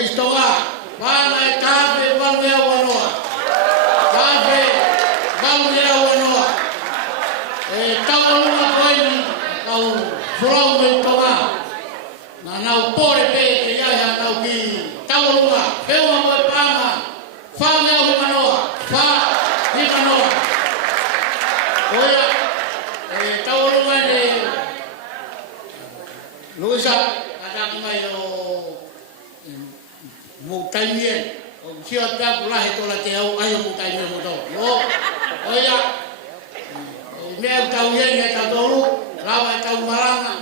Koristoa, Pana e Kafe, Valmea Wanoa. Kafe, Valmea Wanoa. Taurunga Koini, Tau Frau Mentonga. Na nau pore pe te iaia nau ki. Taurunga, Pewa Moe Panga, Fa Mea Humanoa, Fa Himanoa. Oia, Taurunga ne Luisa, Kataki mai o Mutaimien, o Sia Taku Lahe Tola Te Au, Ayo Mutaimien Moto. Oia, mea tau ien e tau tolu, lawa e tau maranga,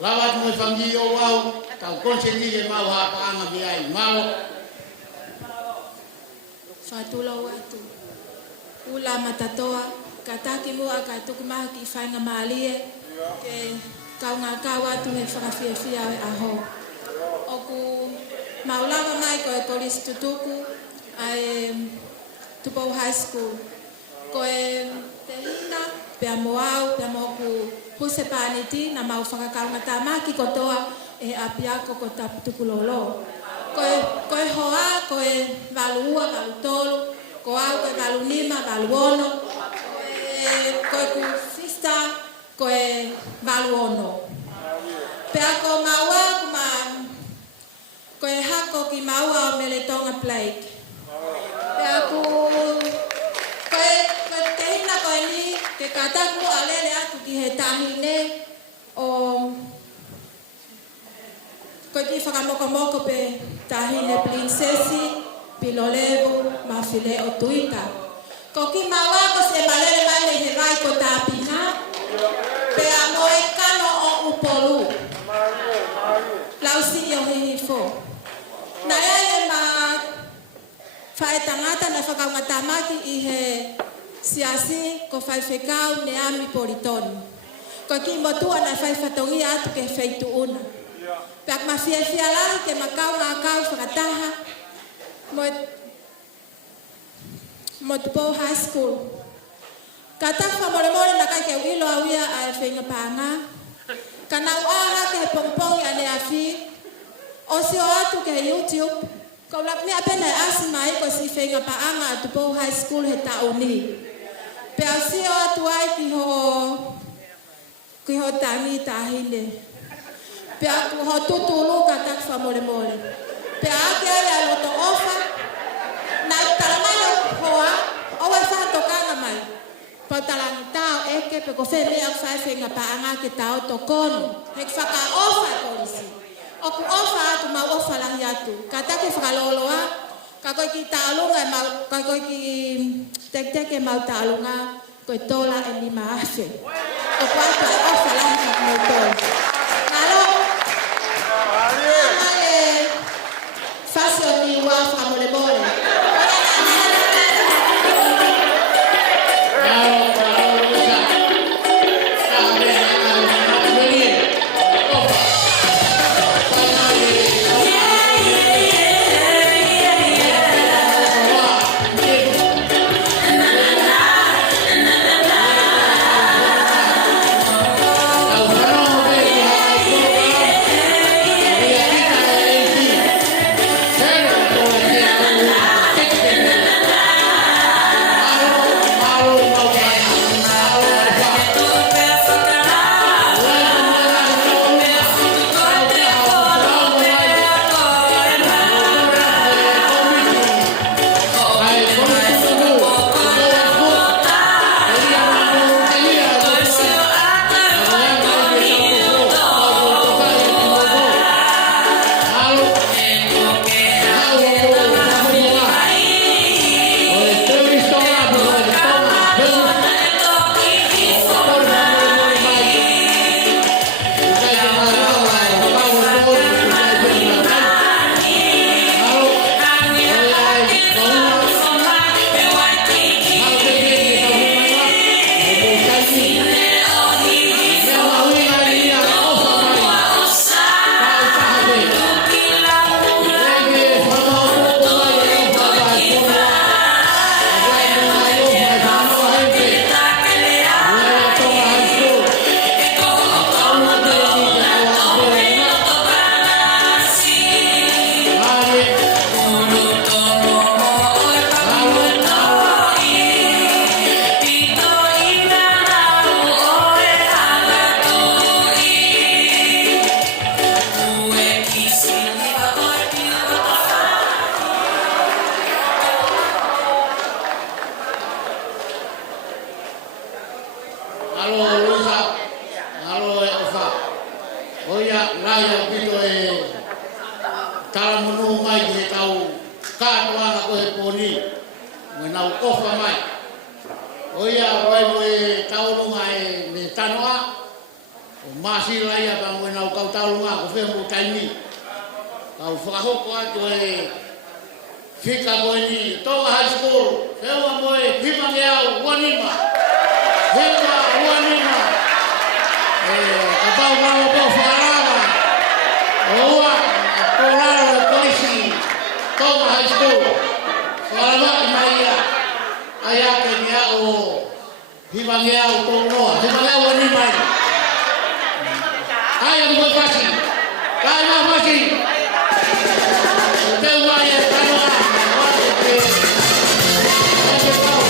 lawa tu me whangi o wau, tau konseni e mau hapa anga mi ai, mau. Whatula watu, ula matatoa, kataki mua ka tukumaha ki whainga maalie, ke kaunga ka watu he whakawhiawhia e aho. Oku maulawa mai ko e Kolisi Tutuku, ai Tupou High School. Ko e te hina, pea moau, pea moku huse pāniti, na mau whakakaunga tā maki kotoa e apiako ko Tukulolo. Ko e hoa, ko e valua, valu tolu, ko au, ko e valu nima, valu ono, ko e ku sista, ko e valu ono. Pea ko maua, ko e hako ki maua o Meletonga Plague. Pea ku ke kataku alele atu ki he tahine o ko ki whakamoko pe tahine princesi pilolevu mawhile o tuita. Ko ki maua ko se malele mai me he vai ko tāpina pe a moe kano o upolu. Lausi i o hihi fo. Na e ma whae tangata na whakaungatamaki i he siasi ko fai fekau ne ami poritoni. Ko ki motua na fai fatongi atu ke feitu una. Pek ma fia lahi ke makau ngakau whakataha mo Tupou High School. Kataka whamoremore na kai ke wilo awia a whenga panga. Kana uaha ke pongpongi ane afi. Osio atu ke YouTube. Ko lakni apena e asimai ko si whenga paanga a Tupou High School he tauni. Pea sio atu ai ki ho tangi tahine. Pea ku ho tutulu ka tak whamoremore. Pea ake ai a loto ofa. Na taramai hoa, owe whato kanga mai. Pau talangi tau eke pe ko wheme au whaewhenga paanga ke tau tokonu. Hek whaka ofa korisi. Oku ofa atu mau ofa lahi atu. Ka take whakaloloa. Ka koe ki tālunga, ka koe ki tek-tek e mau tālunga, koe tola e lima afe. O kua e ofa lahi ka mau tola. Ngalo, ngama e fasio ni wau whamoremore. Yeah. ka toanga ko he poni mo na ofa mai o ia roi mo e taulunga e me tanoa o masi laia pa mo na ka taulunga ko fe mo taimi ka whakahoko atu e fika mo ni tonga high school fewa mo e himange au wanima hima wanima kapau mau po whakarama oua koraro polisi tonga high school whakarama imaia Aya ke mea o himange au tongoa, himange au wanima. Aya ni moi fasi, kai ma fasi. Te uai e kanoa, wate te. Ate kau.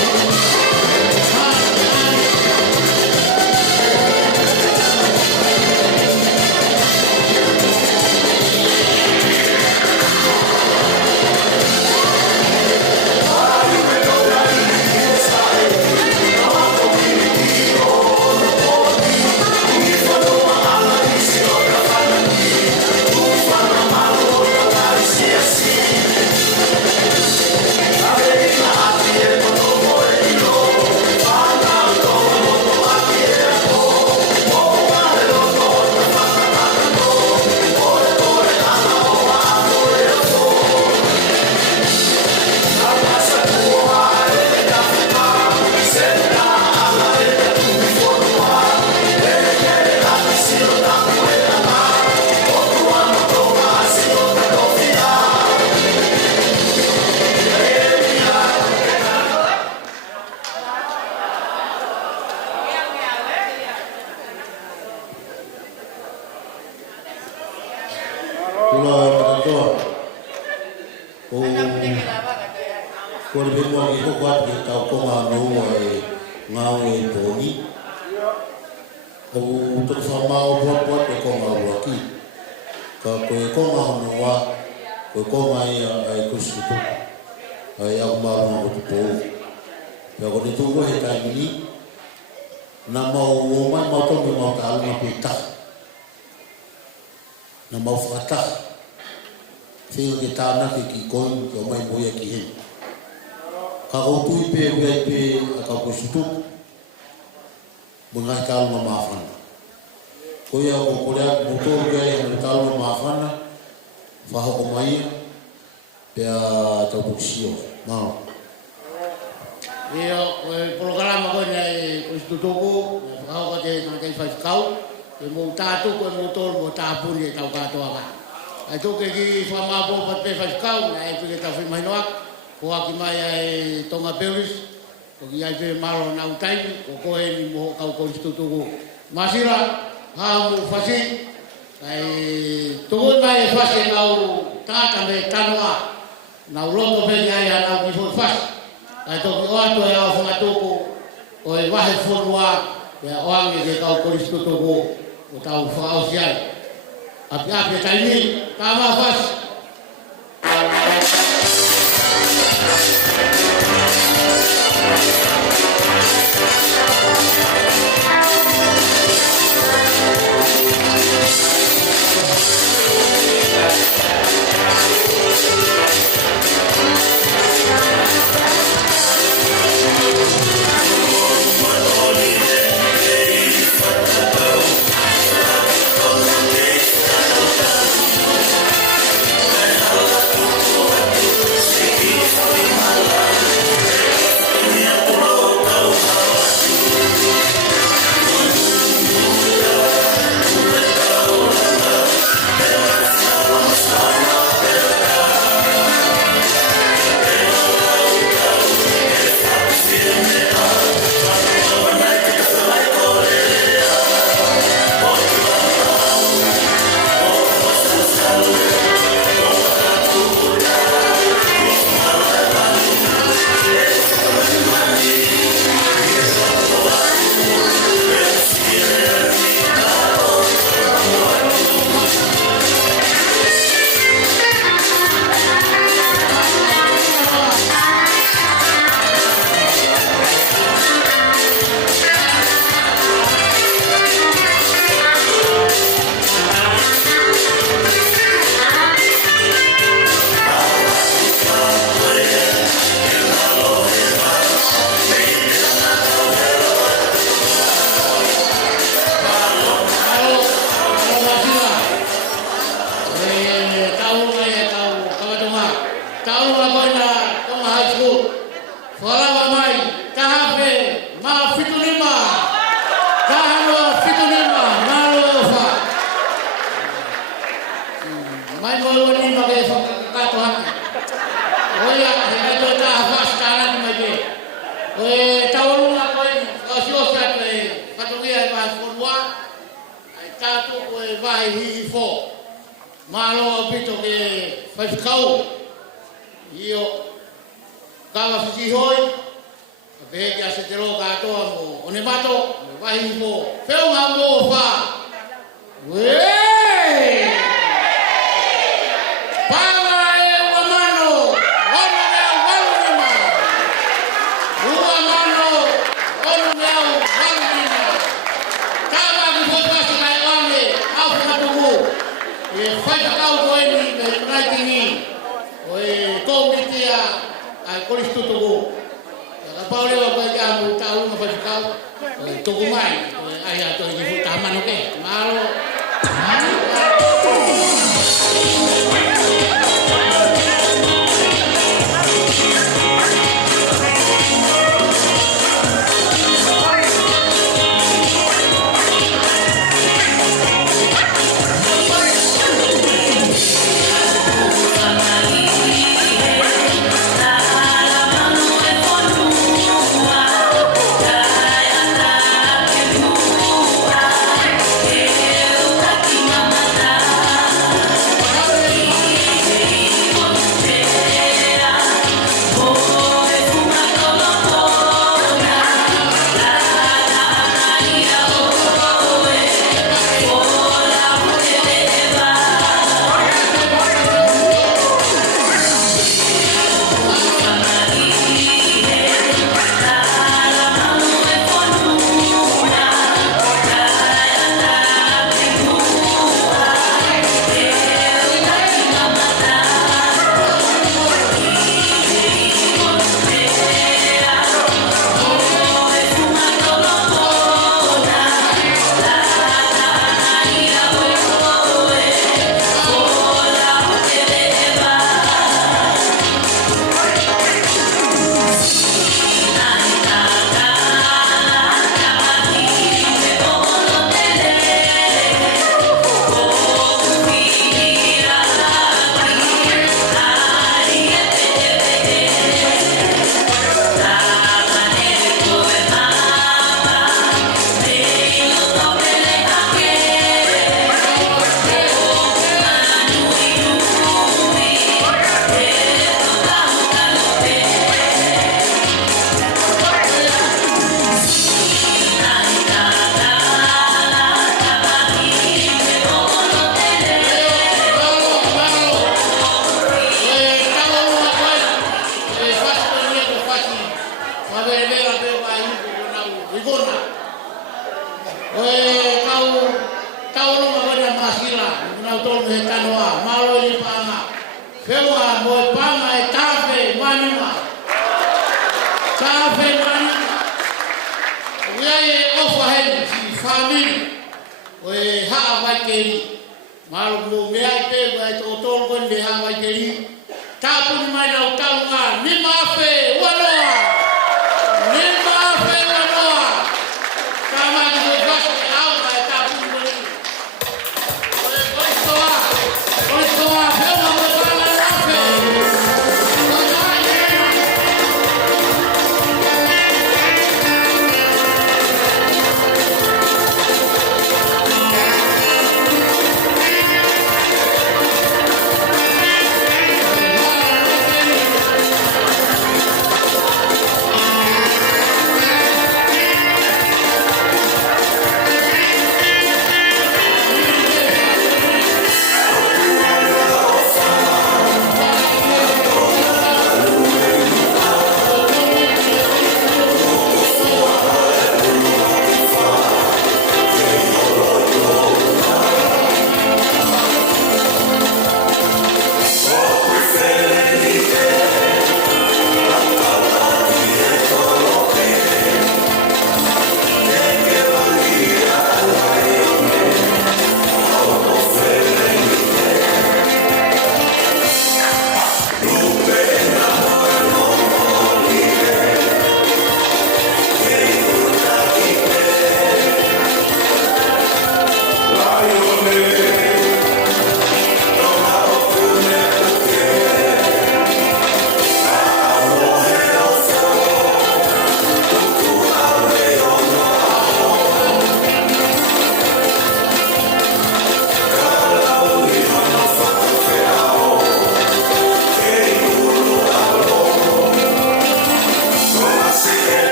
Oh tahu apa ina kong high school. Wala mai kahape ma fitunima. Kahano fitunima malo fa. Mai mo ni ma ke ka to hak. Oya ito ta fast kanan mai. Tahu apa ini sosial ke kategori mas kedua. Tahu vai hi fo. Malo pito ke fasikau. Io kala sisi hoi be ke ase tero ka to mo one mato vai mo feu nga mo fa we pala e wa mano ona me walu ni ma wa mano ona me walu ni ma kama ki bo pa sa ai ame au ka to mo e fai ka au ko ni me nai tini komitia ai koristu tugu ka paule wa ka ja mu tahu ma fasikau tugu mai ai ato ni taman oke malo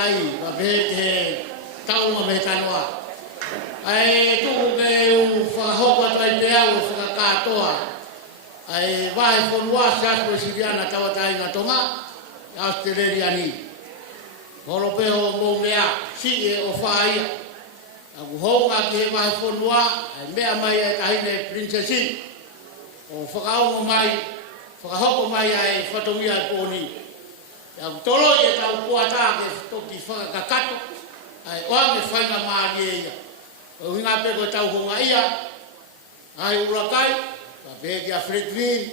kai wa be ke tau ma me kanoa ai tu ke u fa ho wa tai pe au fa ka toa ai vai fon wa sa ko siriana tawa tai na tonga Australia ni holo pe o mo mea si e o fa ia aku ho ka ke vai fon wa ai mea mai e kai ne princessi o fa ka o mai fa ho ko mai ai fa to ia ko ni aku tolo ia tau kuata ke to ki fa ka kato ai o me fa na ma ia o hinga pe ko tau ho ia ai urakai ka be ki a Fredville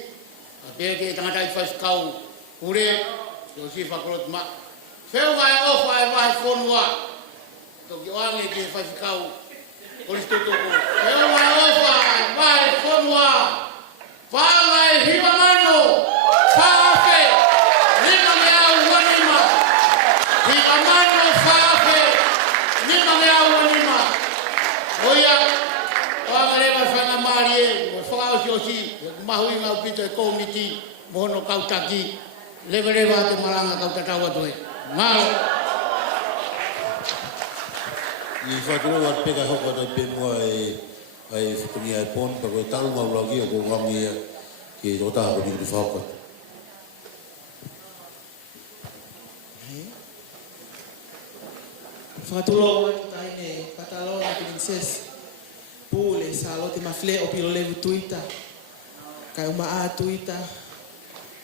ka be ki tanga tai fa kau ure yo si fa klot ma feu vai o fa vai fonua to ki o ame ki fa kau o listo to ko feu vai o fa vai fonua fa vai hiva mano fa fe lima me au wanima hiva mano fa fe lima me au wanima oia o ame va fa na marie o fa o si mahui nga pito e komiti mono kautaki leva te maranga kautatawa toi mal ni fa tu wa pega hoko do pe mo ai fukuni ai pon pa ko talu ma blogi ko ngamia ke rota ko di fa ko Fatulo tai ne patalo la princess pule salo te mafle o pilo levu tuita kai uma a tuita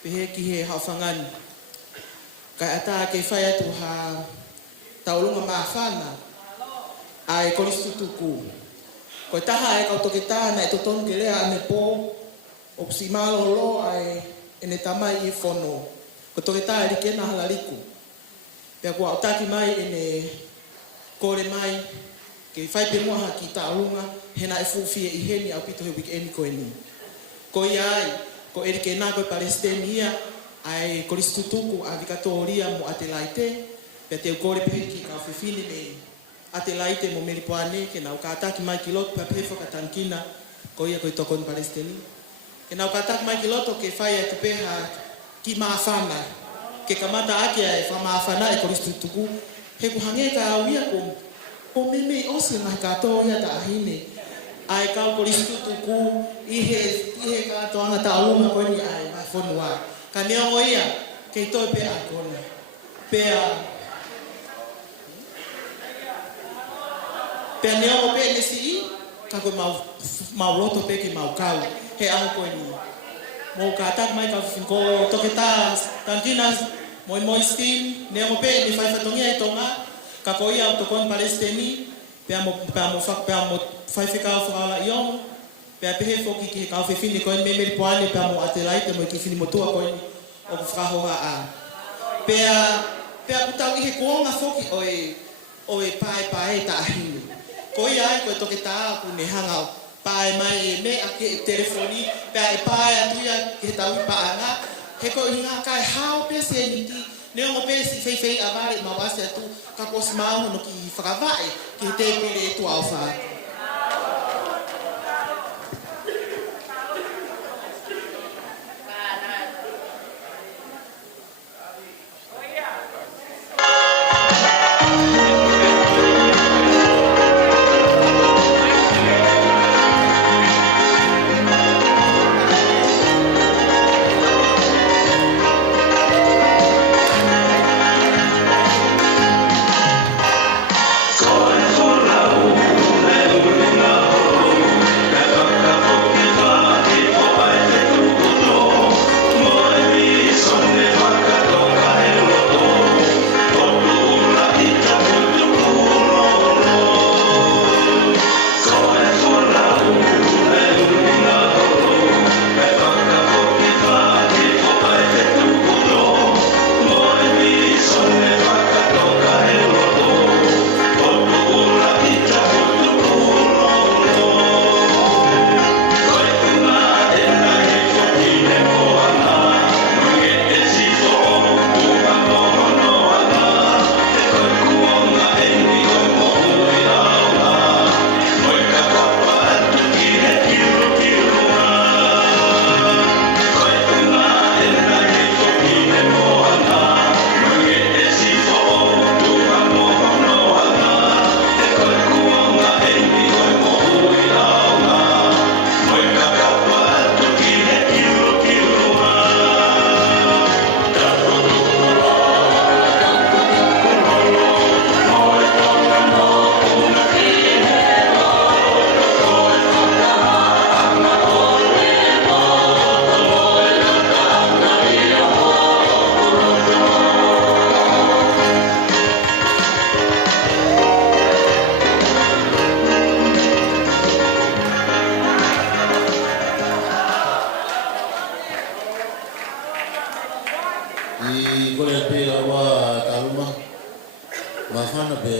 pehe ki he hafangan kai ata ke fai atu ha taulunga mafana ai kolistutuku ko taha e ka tokita na e toton kele a me po opsimalo lo ai ene tamai e fono ko tokita ri ke na halaliku pe ko ataki mai ene kore mai ke fai pe mo ha ki taulunga hena e fufi e heni a pito he weekend ko eni ko iai ko erike na ko palestina ai kolistutuku a vikatoria mo atelaite pe te kore pe ki ka fifini me atelaite mo melipoane ke na ka ataki mai kilot pe pe ka tankina ko ia ko to kon palestina ke na ka ataki mai kilot ke fai e pe ha ki mafana ke kamata ake e fa mafana e kolistutuku he ku hangeka awia ko o meme osi na ka to ia ta hine ai ka kolistutuku ihe ka to anga ta aluma ko ni ai ma fonua ka ne o ia ke to pe a kona pe a pe ne o pe ne si ka ko ma roto pe ki ma kau he a ko ni mo ka tak mai ka ko to ke ta tantinas moi stin ne o pe ni fa tongia e tonga ka ko ia to kon palestini pe mo fai fica o fala iom pe pe he foki ki ka fe fini ko me me poane pe mo atelaite mo ki fini motua ko o fra ho a pe puta i he ko nga foki o e pai ta hini ko ia ko to ke ta ku ne hanga pai mai me a ke telefoni pe pai atu ia ke ta pa ana he ko hinga kai how pe se ni ti ne mo pe si fei avare ma wase tu ka ko smao no ki fravai ki te pele tu alfa Con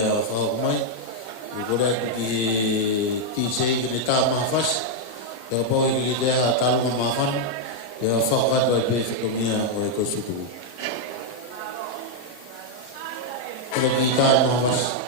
whao mai. Kore ki tisei ki ta mahafas. Te pau ki te talunga mahafan. Te whakatua i pe whakamia o e kosutu. Kore ki ta mahafas.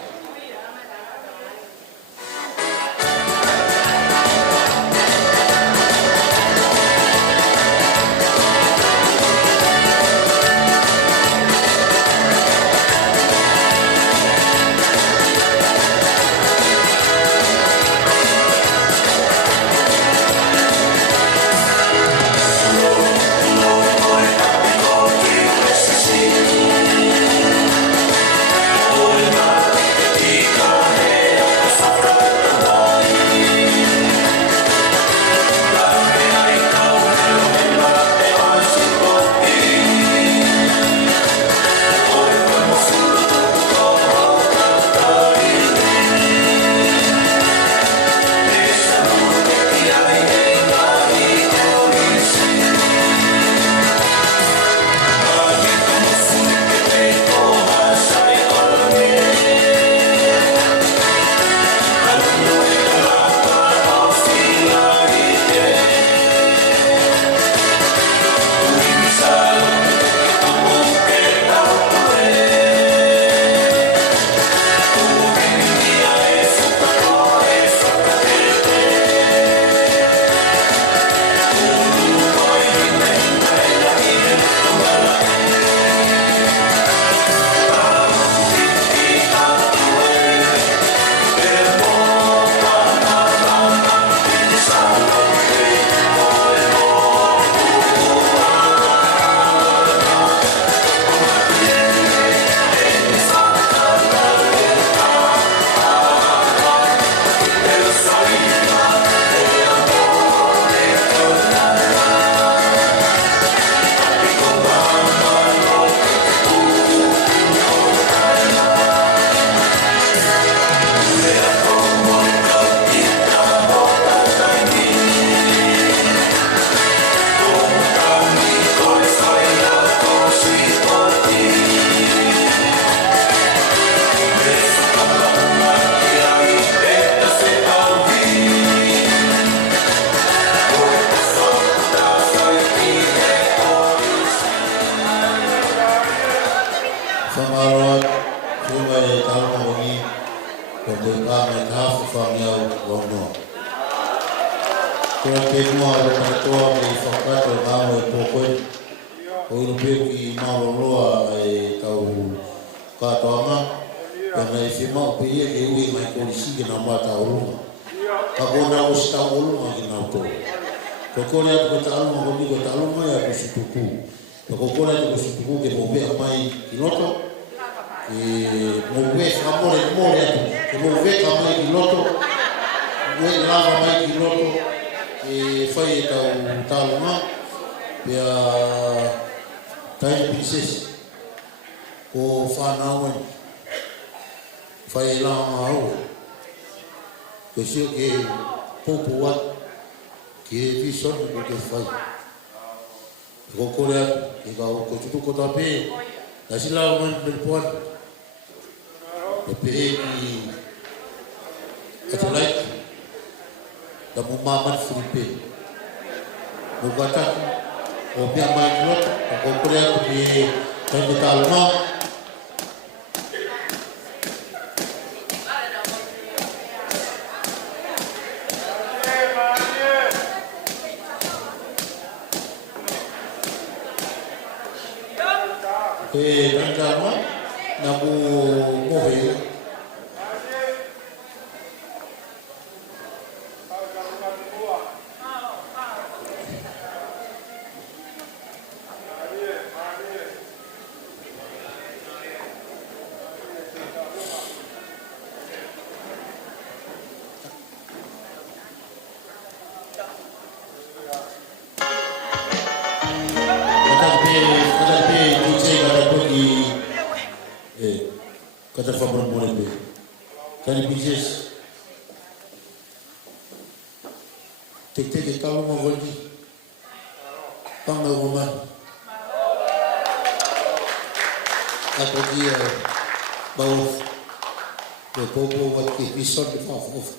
Le popo wa ki vison de fa of.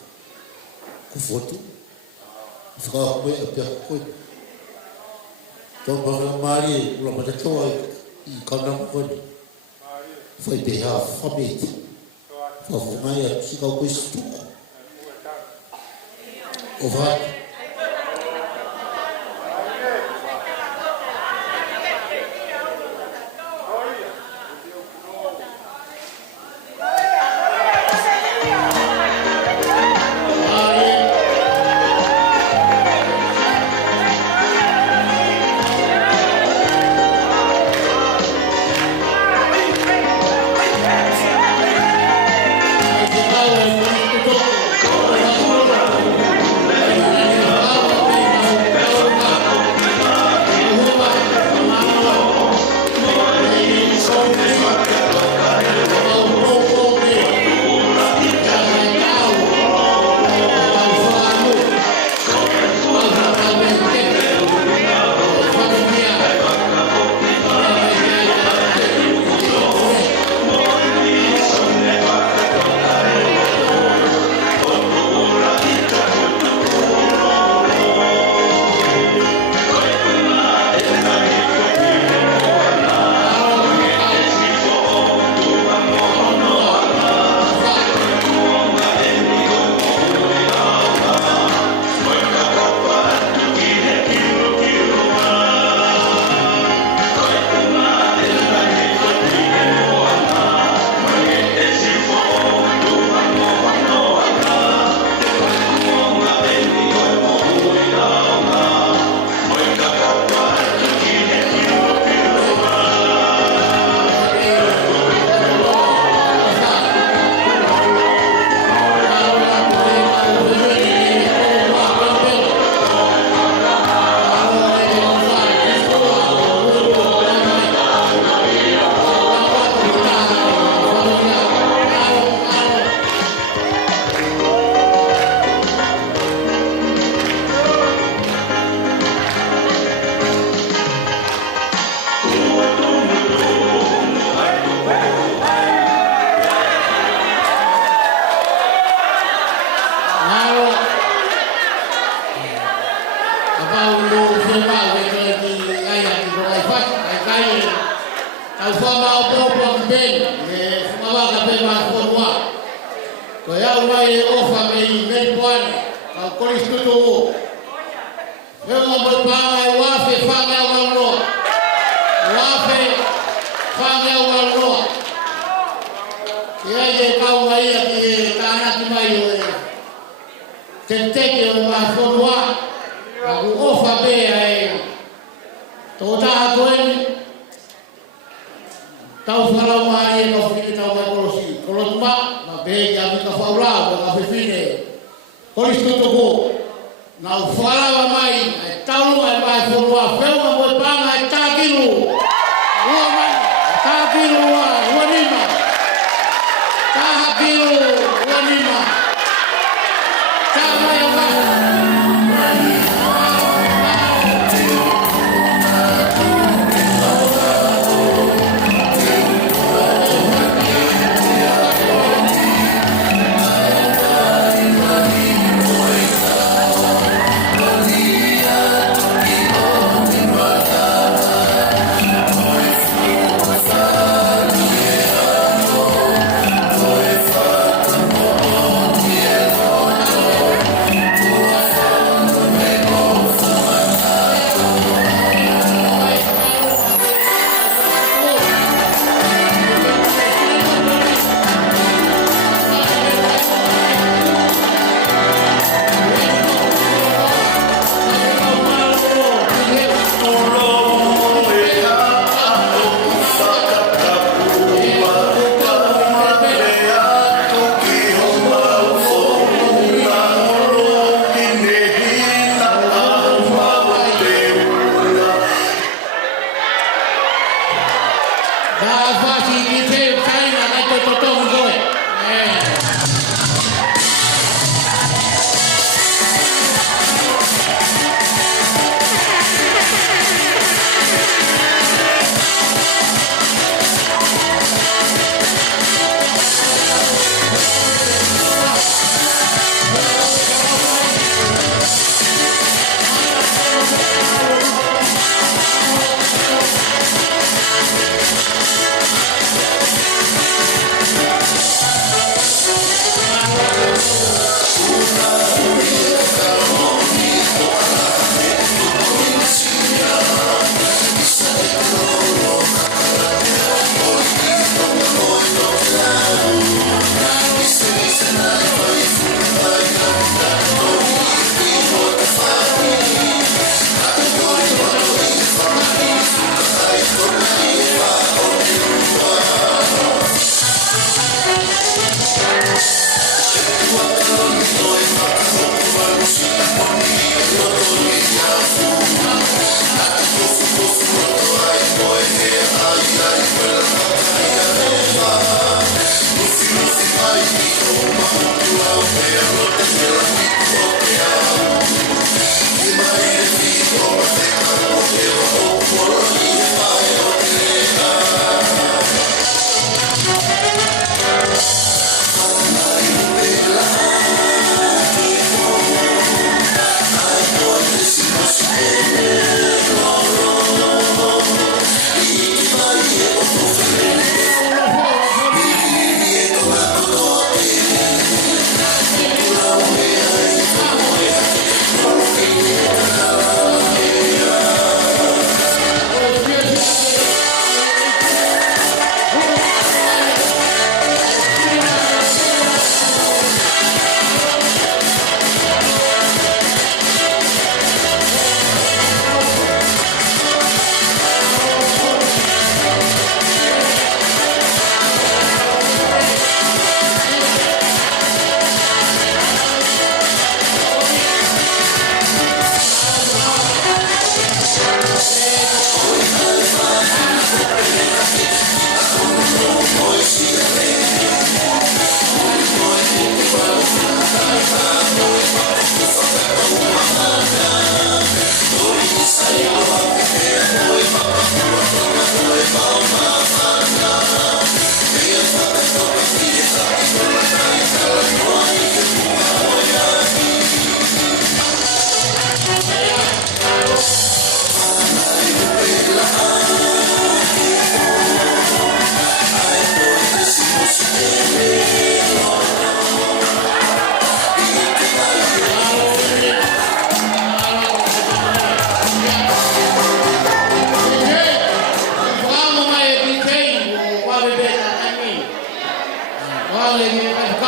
Ku foto. Fica ko e pe ko. To ba mari lo mata to I kana ko ni. Foi de ha famit. Fa fu mai a fica ko istu. Ova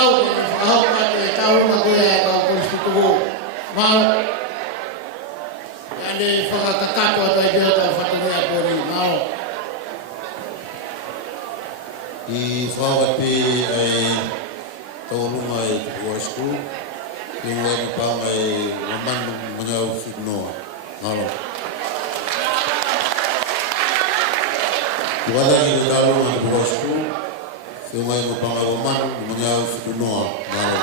mau ke whahau ka te taurunga koe e kau koristutuko. Mau. Ane whakakakato atu e pia tau whatumea pori. Mau. I whawate ai taurunga e Tupuai School. I wai panga e Wamandu Manyau Whitnoa. Malo. Tuwadaki te taurunga e Tupuai School. I wai panga e Wamandu Manyau Whitnoa. Malo.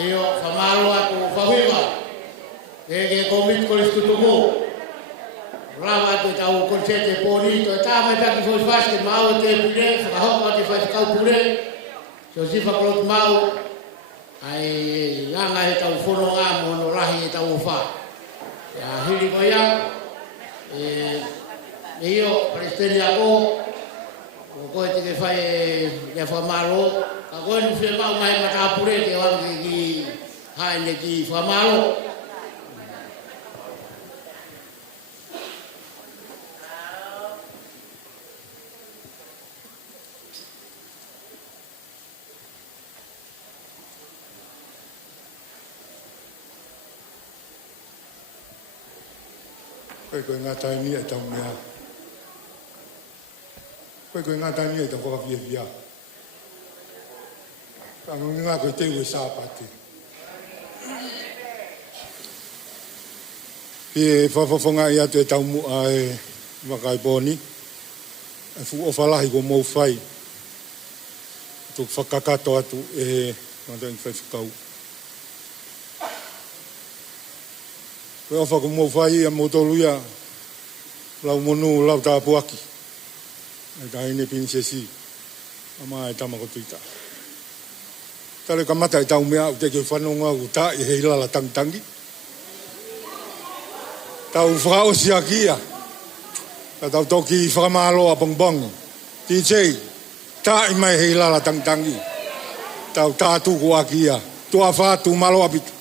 Io whamaro atu whawiwa. Ke komit koristutuko. Rawa atu tau konsete pōrito. E tā mai taki fos faske mau te pire. Whakahoko ati whaikau pure. So si whakorot mau. Ai nganga he tau whono ngā mono rahi e tau wha. Ia hiri ko ia. Io presteri ako. Koe te ke whai e whamaro. Ka koe nu whia mau mai mata pure te wangi ki haene ki whamaro. Koe ngā taimi e tau mea. Koe ngā taimi e tau whakawhiawhia. Ka ngā koe te ue sāpate. Pie whawhawhonga i atu e tau mua e wakai pōni. E fu o whalahi ko mou whai. Tuk whakakato atu e ngātai whai whakau. Koe ofa ko mou whai a motoluia lau monu lau tāpuaki. E ka ine prinsesi. Ama e tamako tuita. Tale ka mata e tau mea u te ke whanonga u tā i hei lala tangitangi. Tau whakaosi a kia. Ka tau toki i whakamalo a bongbongi. DJ, tā i mai hei lala tangitangi. Tau tātu ko a kia. Tua whātu malo apitu.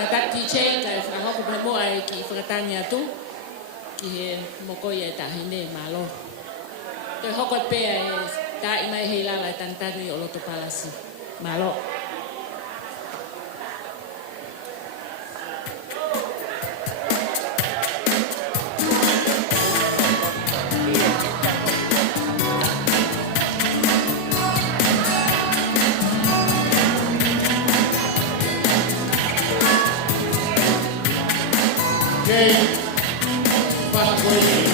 Kata DJ kay Franco Problemo ay e ki whakatangi atu, ki he moko i e tahine malo. Te hoko e pēa e tā i mai hei lala e tantani o loto palasi. Malo. Okay. Fast going.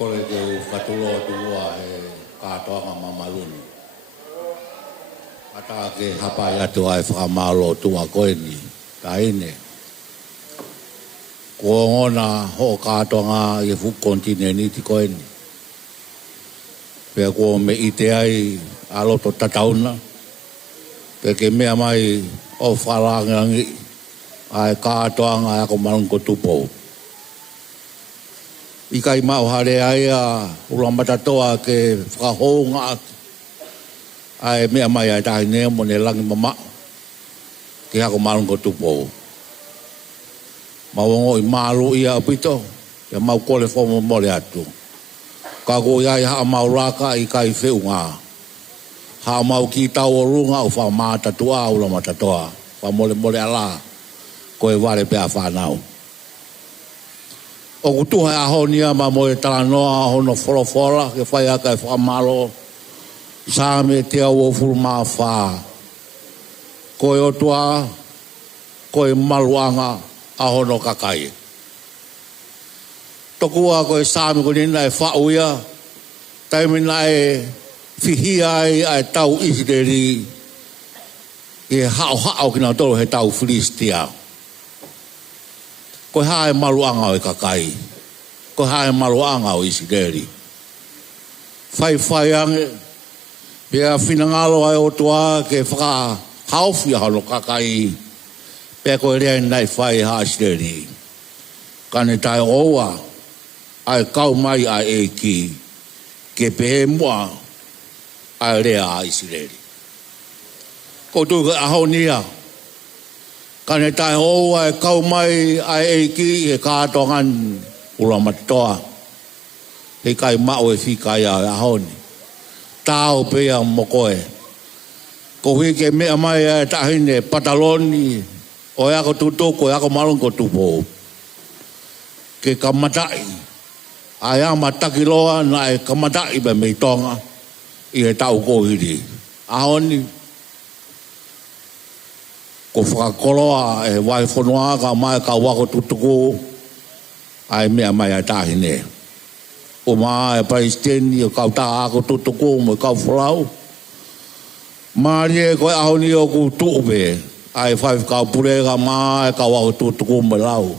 Kole ke whatuloa tulua he kātoanga mamaluni. Ata ke hapai atu ai whakamalo tua koeni, ka ine. Ko ngona ho kātoanga i fu kontineni ti koeni. Pea ko me ite ai aloto tatauna. Pea ke mea mai o whalangangi ai kātoanga ako malungo tupou. Ikai mau hare ai a ulamatatoa ke whakahonga ai mea mai ai tahi nea mo ne langi mama ke hako malungo tupo. Mawongo i malu ia apito ia mau kole fomo mole atu. Kako iai haa mau raka i kai whiunga. Haa mau ki tau o runga o whamatatua ulamatatoa. Whamole mole ala koe wale pea whanau. O kutuha ahonia ma moe talanoa hono fora ke whai aka e whamalo sāme te au o furuma whā. Koe otua, koe maluanga ahono kakai. Tokua koe sāme ko nina e whauia, taimina e whihia ai tau Israeli e hao kina toro he tau Filistia. Koe hae maluanga o e kakai. Koe hae maluanga o Israeli. Whai ange, pea whinangalo ai o tua ke whaka hauwhi hano kakai. Pea koe rea nai whai ha Israeli. Kane tai oua, ai kau mai ai e ki, ke pehe mua ai rea a Israeli. Ko tuke ahonia, kane tai oua e kau mai ai e ki e kātongan ulamatoa. He kai mao e whikai a ahoni. Tāo pea mokoe. Ko hui ke mea mai e tahine pataloni o e ako tutoko e ako malongo tupo. Ke kamatai. Ai ama takiloa na e kamatai be mei tonga i e tau kohiri. Aoni ko whakakoloa e wai whanua ka mai ka wako tutoko ai mea mai e tahine. O maa e paisteni o kau tā ako tutoko mo kau whalau. Maari e koe ahoni o ku tuupe, ai whai kau purega maa e kau au tutuku me lau.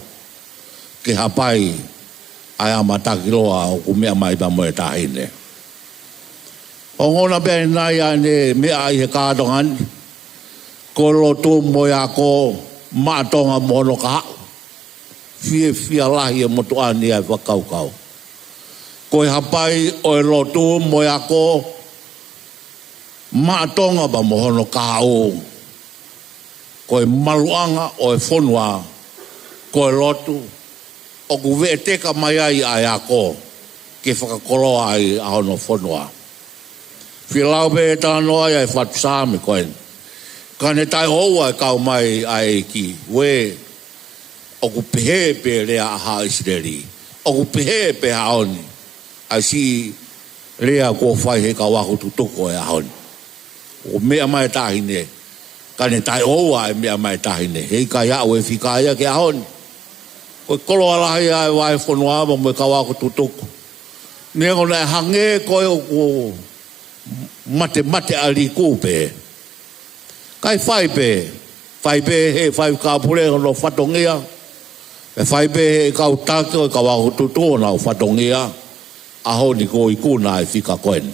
Ke hapai, ai ama takiloa o ku mea mai pa mo e tahine. O ngona pēr nai ane mea ai he kātongan, ko lotu mo e ako maatonga mono ka hau. Fia lahi e motu ani ai whakaukau. Ko e hapai o e lotu mo e ako maatonga ba mohono kao. Ko e maluanga o e whonua, ko e lotu, o ku vea teka mai ai ai ako, ke whakakoloa ai ahono whonua. Whilau be e tāno ai ai whatusāme koen. Kane tai houa e kau mai ai ki, we, o ku pehe pe rea aha Israeli, o ku pehe pe haoni, ai si rea ko whai he ka waku tutuko e haoni. O mea mai tahine, kane tai oua e mea mai tahine, hei ka iau e whikaia ke ahoni. Koe kolo alahi ai wai whanua ma mo e kawako tutuku. Nea kona e hange koe o ko mate ali kupe. Kai whai pe he whai ka pure no whatongia, e whai pe he kau take o kawako tutuko na whatongia, ahoni ko i kuna e whika koeni.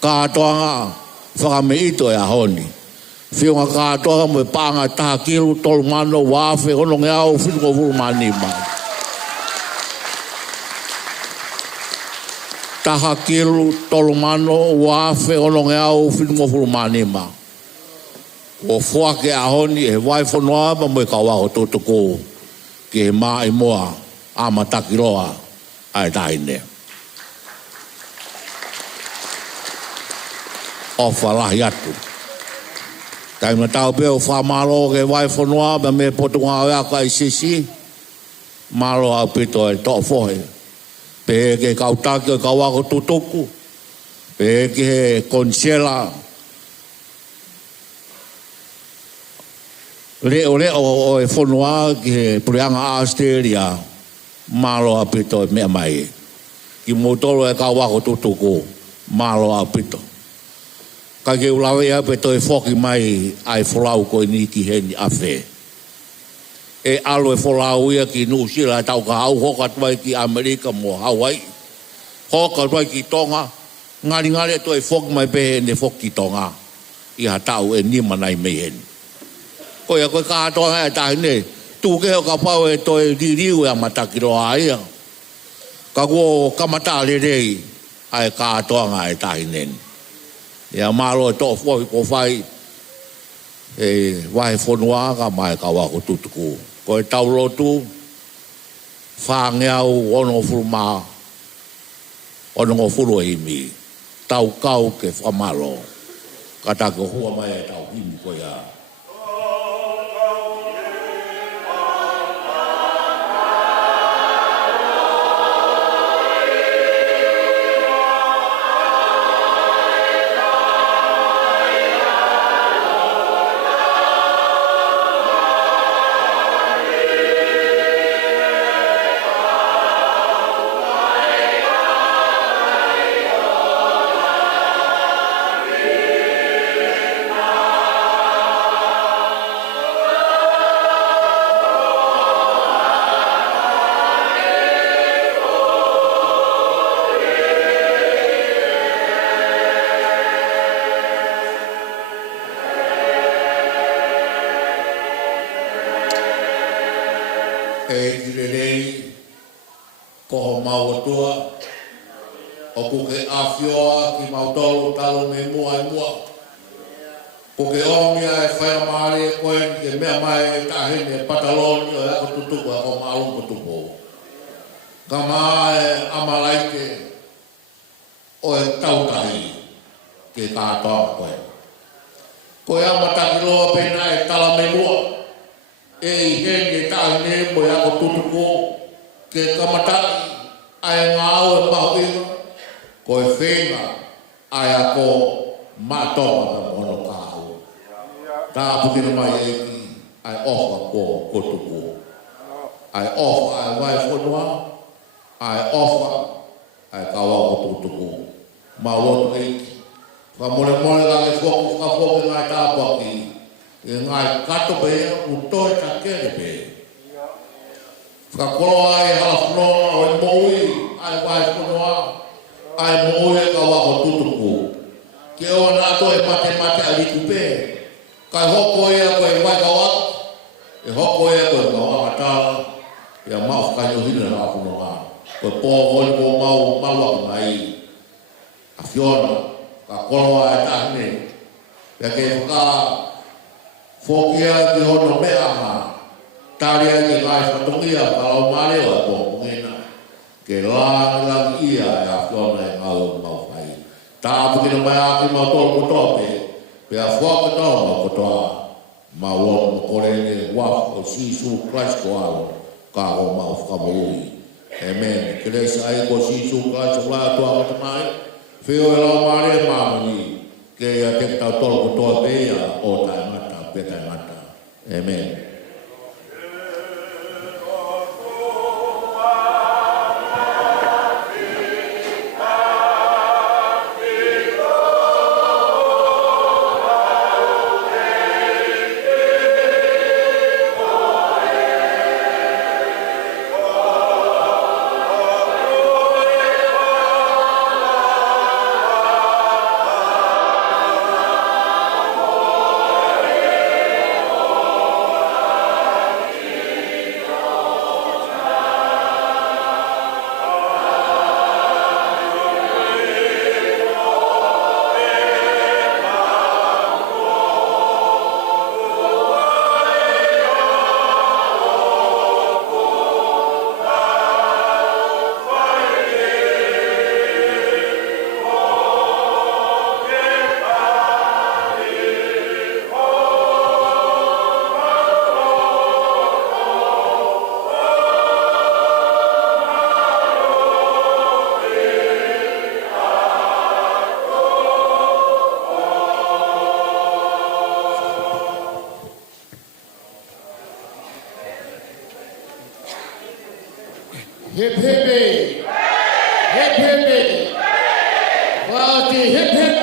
Ka atoanga, whakameito e ahoni. Whiunga kātoa mo e pānga taha kilu tolu mano wāwhe ono nge au whiunga vuru mani mai. Taha kilu tolu mano wāwhe ono nge au whiunga vuru mani mai. O whuake ahoni e wai whanua ma mo e kawaho tōtoko ki he maa i moa ama takiroa ai tahine. O whalahi atu. Kai ma tau peo whamalo ke wai whanua ma me potunga o aka i sisi. Malo au pito e toa whohe. Pe ke kautaki o kawako tutuku. Pe ke he konsela. Leo o e whanua ki he Purianga Australia. Malo au pito e mea mai. Ki motoro e kawako tutuku. Malo au pito. Ka ke ulawe ia pe toi whoki mai ai wholau koe ni ki heni awhe. E alo e wholau ia ki New Zealand tau ka hau hoka tuai ki Amerika mo Hawaii. Hoka tuai ki Tonga. Ngari e toi whoki mai pe hene whoki Tonga. Iha tau e nima nai mei heni. Koe a koe kātoa e tahine. Tu ke ho ka pau e toi ririu e amatakiroa ia. Ka kuo kamatale rei ai kātoa e tahine. Ia malo e toa fwoi ko whai e wahe whanua ka mai ka wako tutuku. Ko e tau lotu whangeau ono furuma ono furu himi. Tau kau ke whamalo. Kata ke hua mai e tau himi ko ia. Ko ia mataki loa pena e tala me mua. E i hene tahi ne mo ia ko tutuko. Ke kamataki ai ngā au e mahu inga. Ko e whenga ai a ko mātonga ka mono ka au. Tā pukina mai e ki ai ofa ko tutuko. Ai ofa ai vai whanua. Ai ofa ai kawa ko tutuko. Ma wotu e ki. Ka mole la e foku ka foku ngai tāpaki. E ngai kato bea utoi ka kere bea. Ka kolo ai halafnoa o e moui ai vai whanua. Ai moui e ka wako tutuku. Ke o nato e mate aliku bea. Ka hoko ia koe vai ka wako. E hoko ia koe ka waka tāla. Ia mau whakaiohina na whanua. Koe pō holi ko mau aku mai. A whiona. Ka koloa e tahine. Pea ke whaka whokia ki hono mea ma. Tari ai ki ngai whatongia ka lau mareo e pōpungina. Ke langi ia e a whiona e ngau mau whai. Tā pukina mai aki mau tolu kutope. Pea whaka tau mau kutoa. Ma wono mo korene waf o Sisu Christ ko alo. Ka ho mau whakamoui. Amen. Ke reisa ai ko Sisu Christ o lai tua matamai. Whio e lau maare māmuni, ke ia te tau tolo kutoa pēia o tai mata, pe tai mata. Amen. Hip hippie. Hip hippie. Quality hip hip.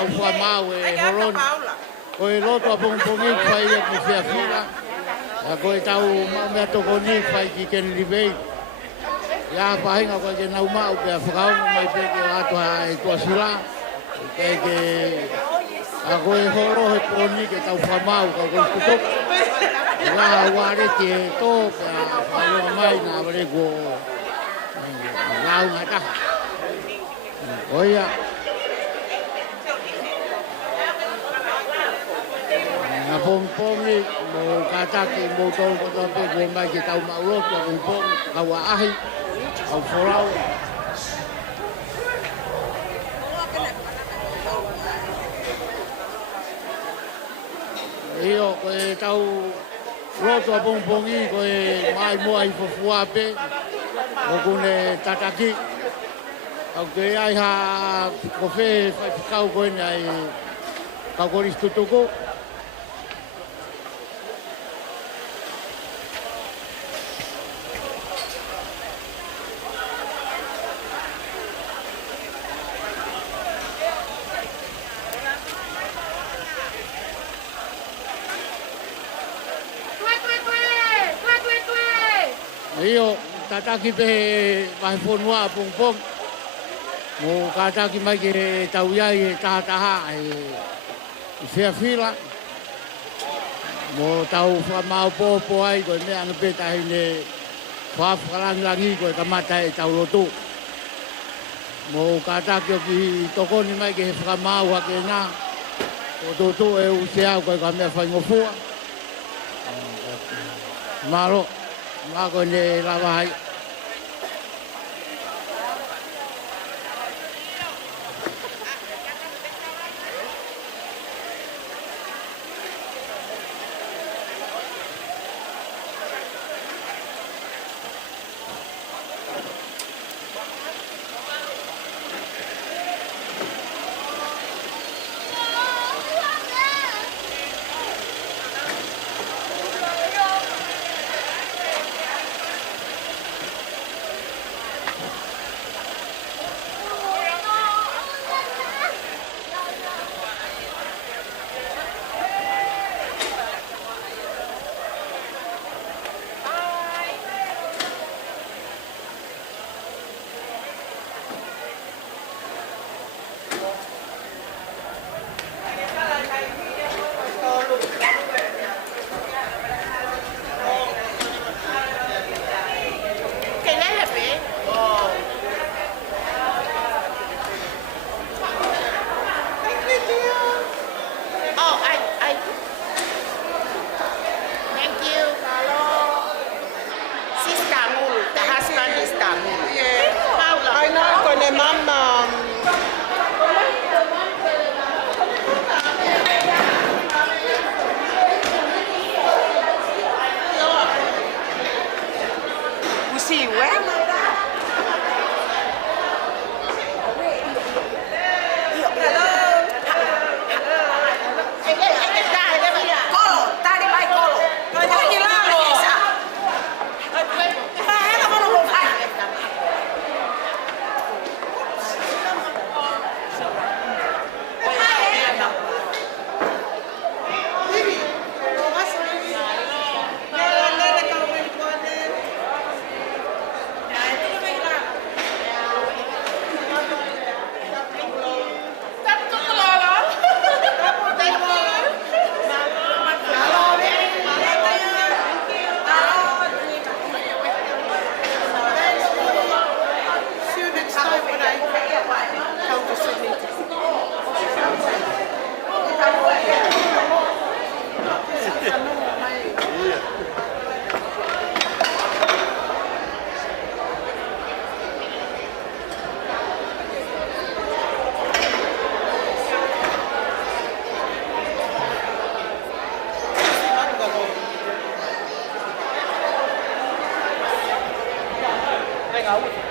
tau wha mau e horon. Koe loto a pongpongi whai e ki whea whira. A koe tau mea toko ni whai ki ken ribei. Ia pahinga koe ke nau mau pe a whakaunga mai pe ke atoa e tua sila. Ke a koe horo he poni ke tau wha mau ka koe kutok. Ia ware ke tō pe a whainga mai nā wale ko raunga taha. Oia. Nga pongpongi mo kataki mo tōru kota pe ko mai ke tau maurotu a pongpongi kaua ahi au whorau. Io koe tau roto a pongpongi koe mai moa i fofua pe o kune tataki. Au ke ai ha kofe whai whikau koe nei kaukoris tutuko. Io tataki pe vai fonua pongpong. Mo kataki mai ke tau iai e taha e whea whila. Mo tau whamau pōpō ai koe mea anga pētahi ne whawhakarangirangi koe kamata e tau roto. Mo kataki o ki tokoni mai ke he whakamau hake nā. O tōtō e useau koe ka mea whaingofua. Maro. Mā koe ne lawa hai. Legal.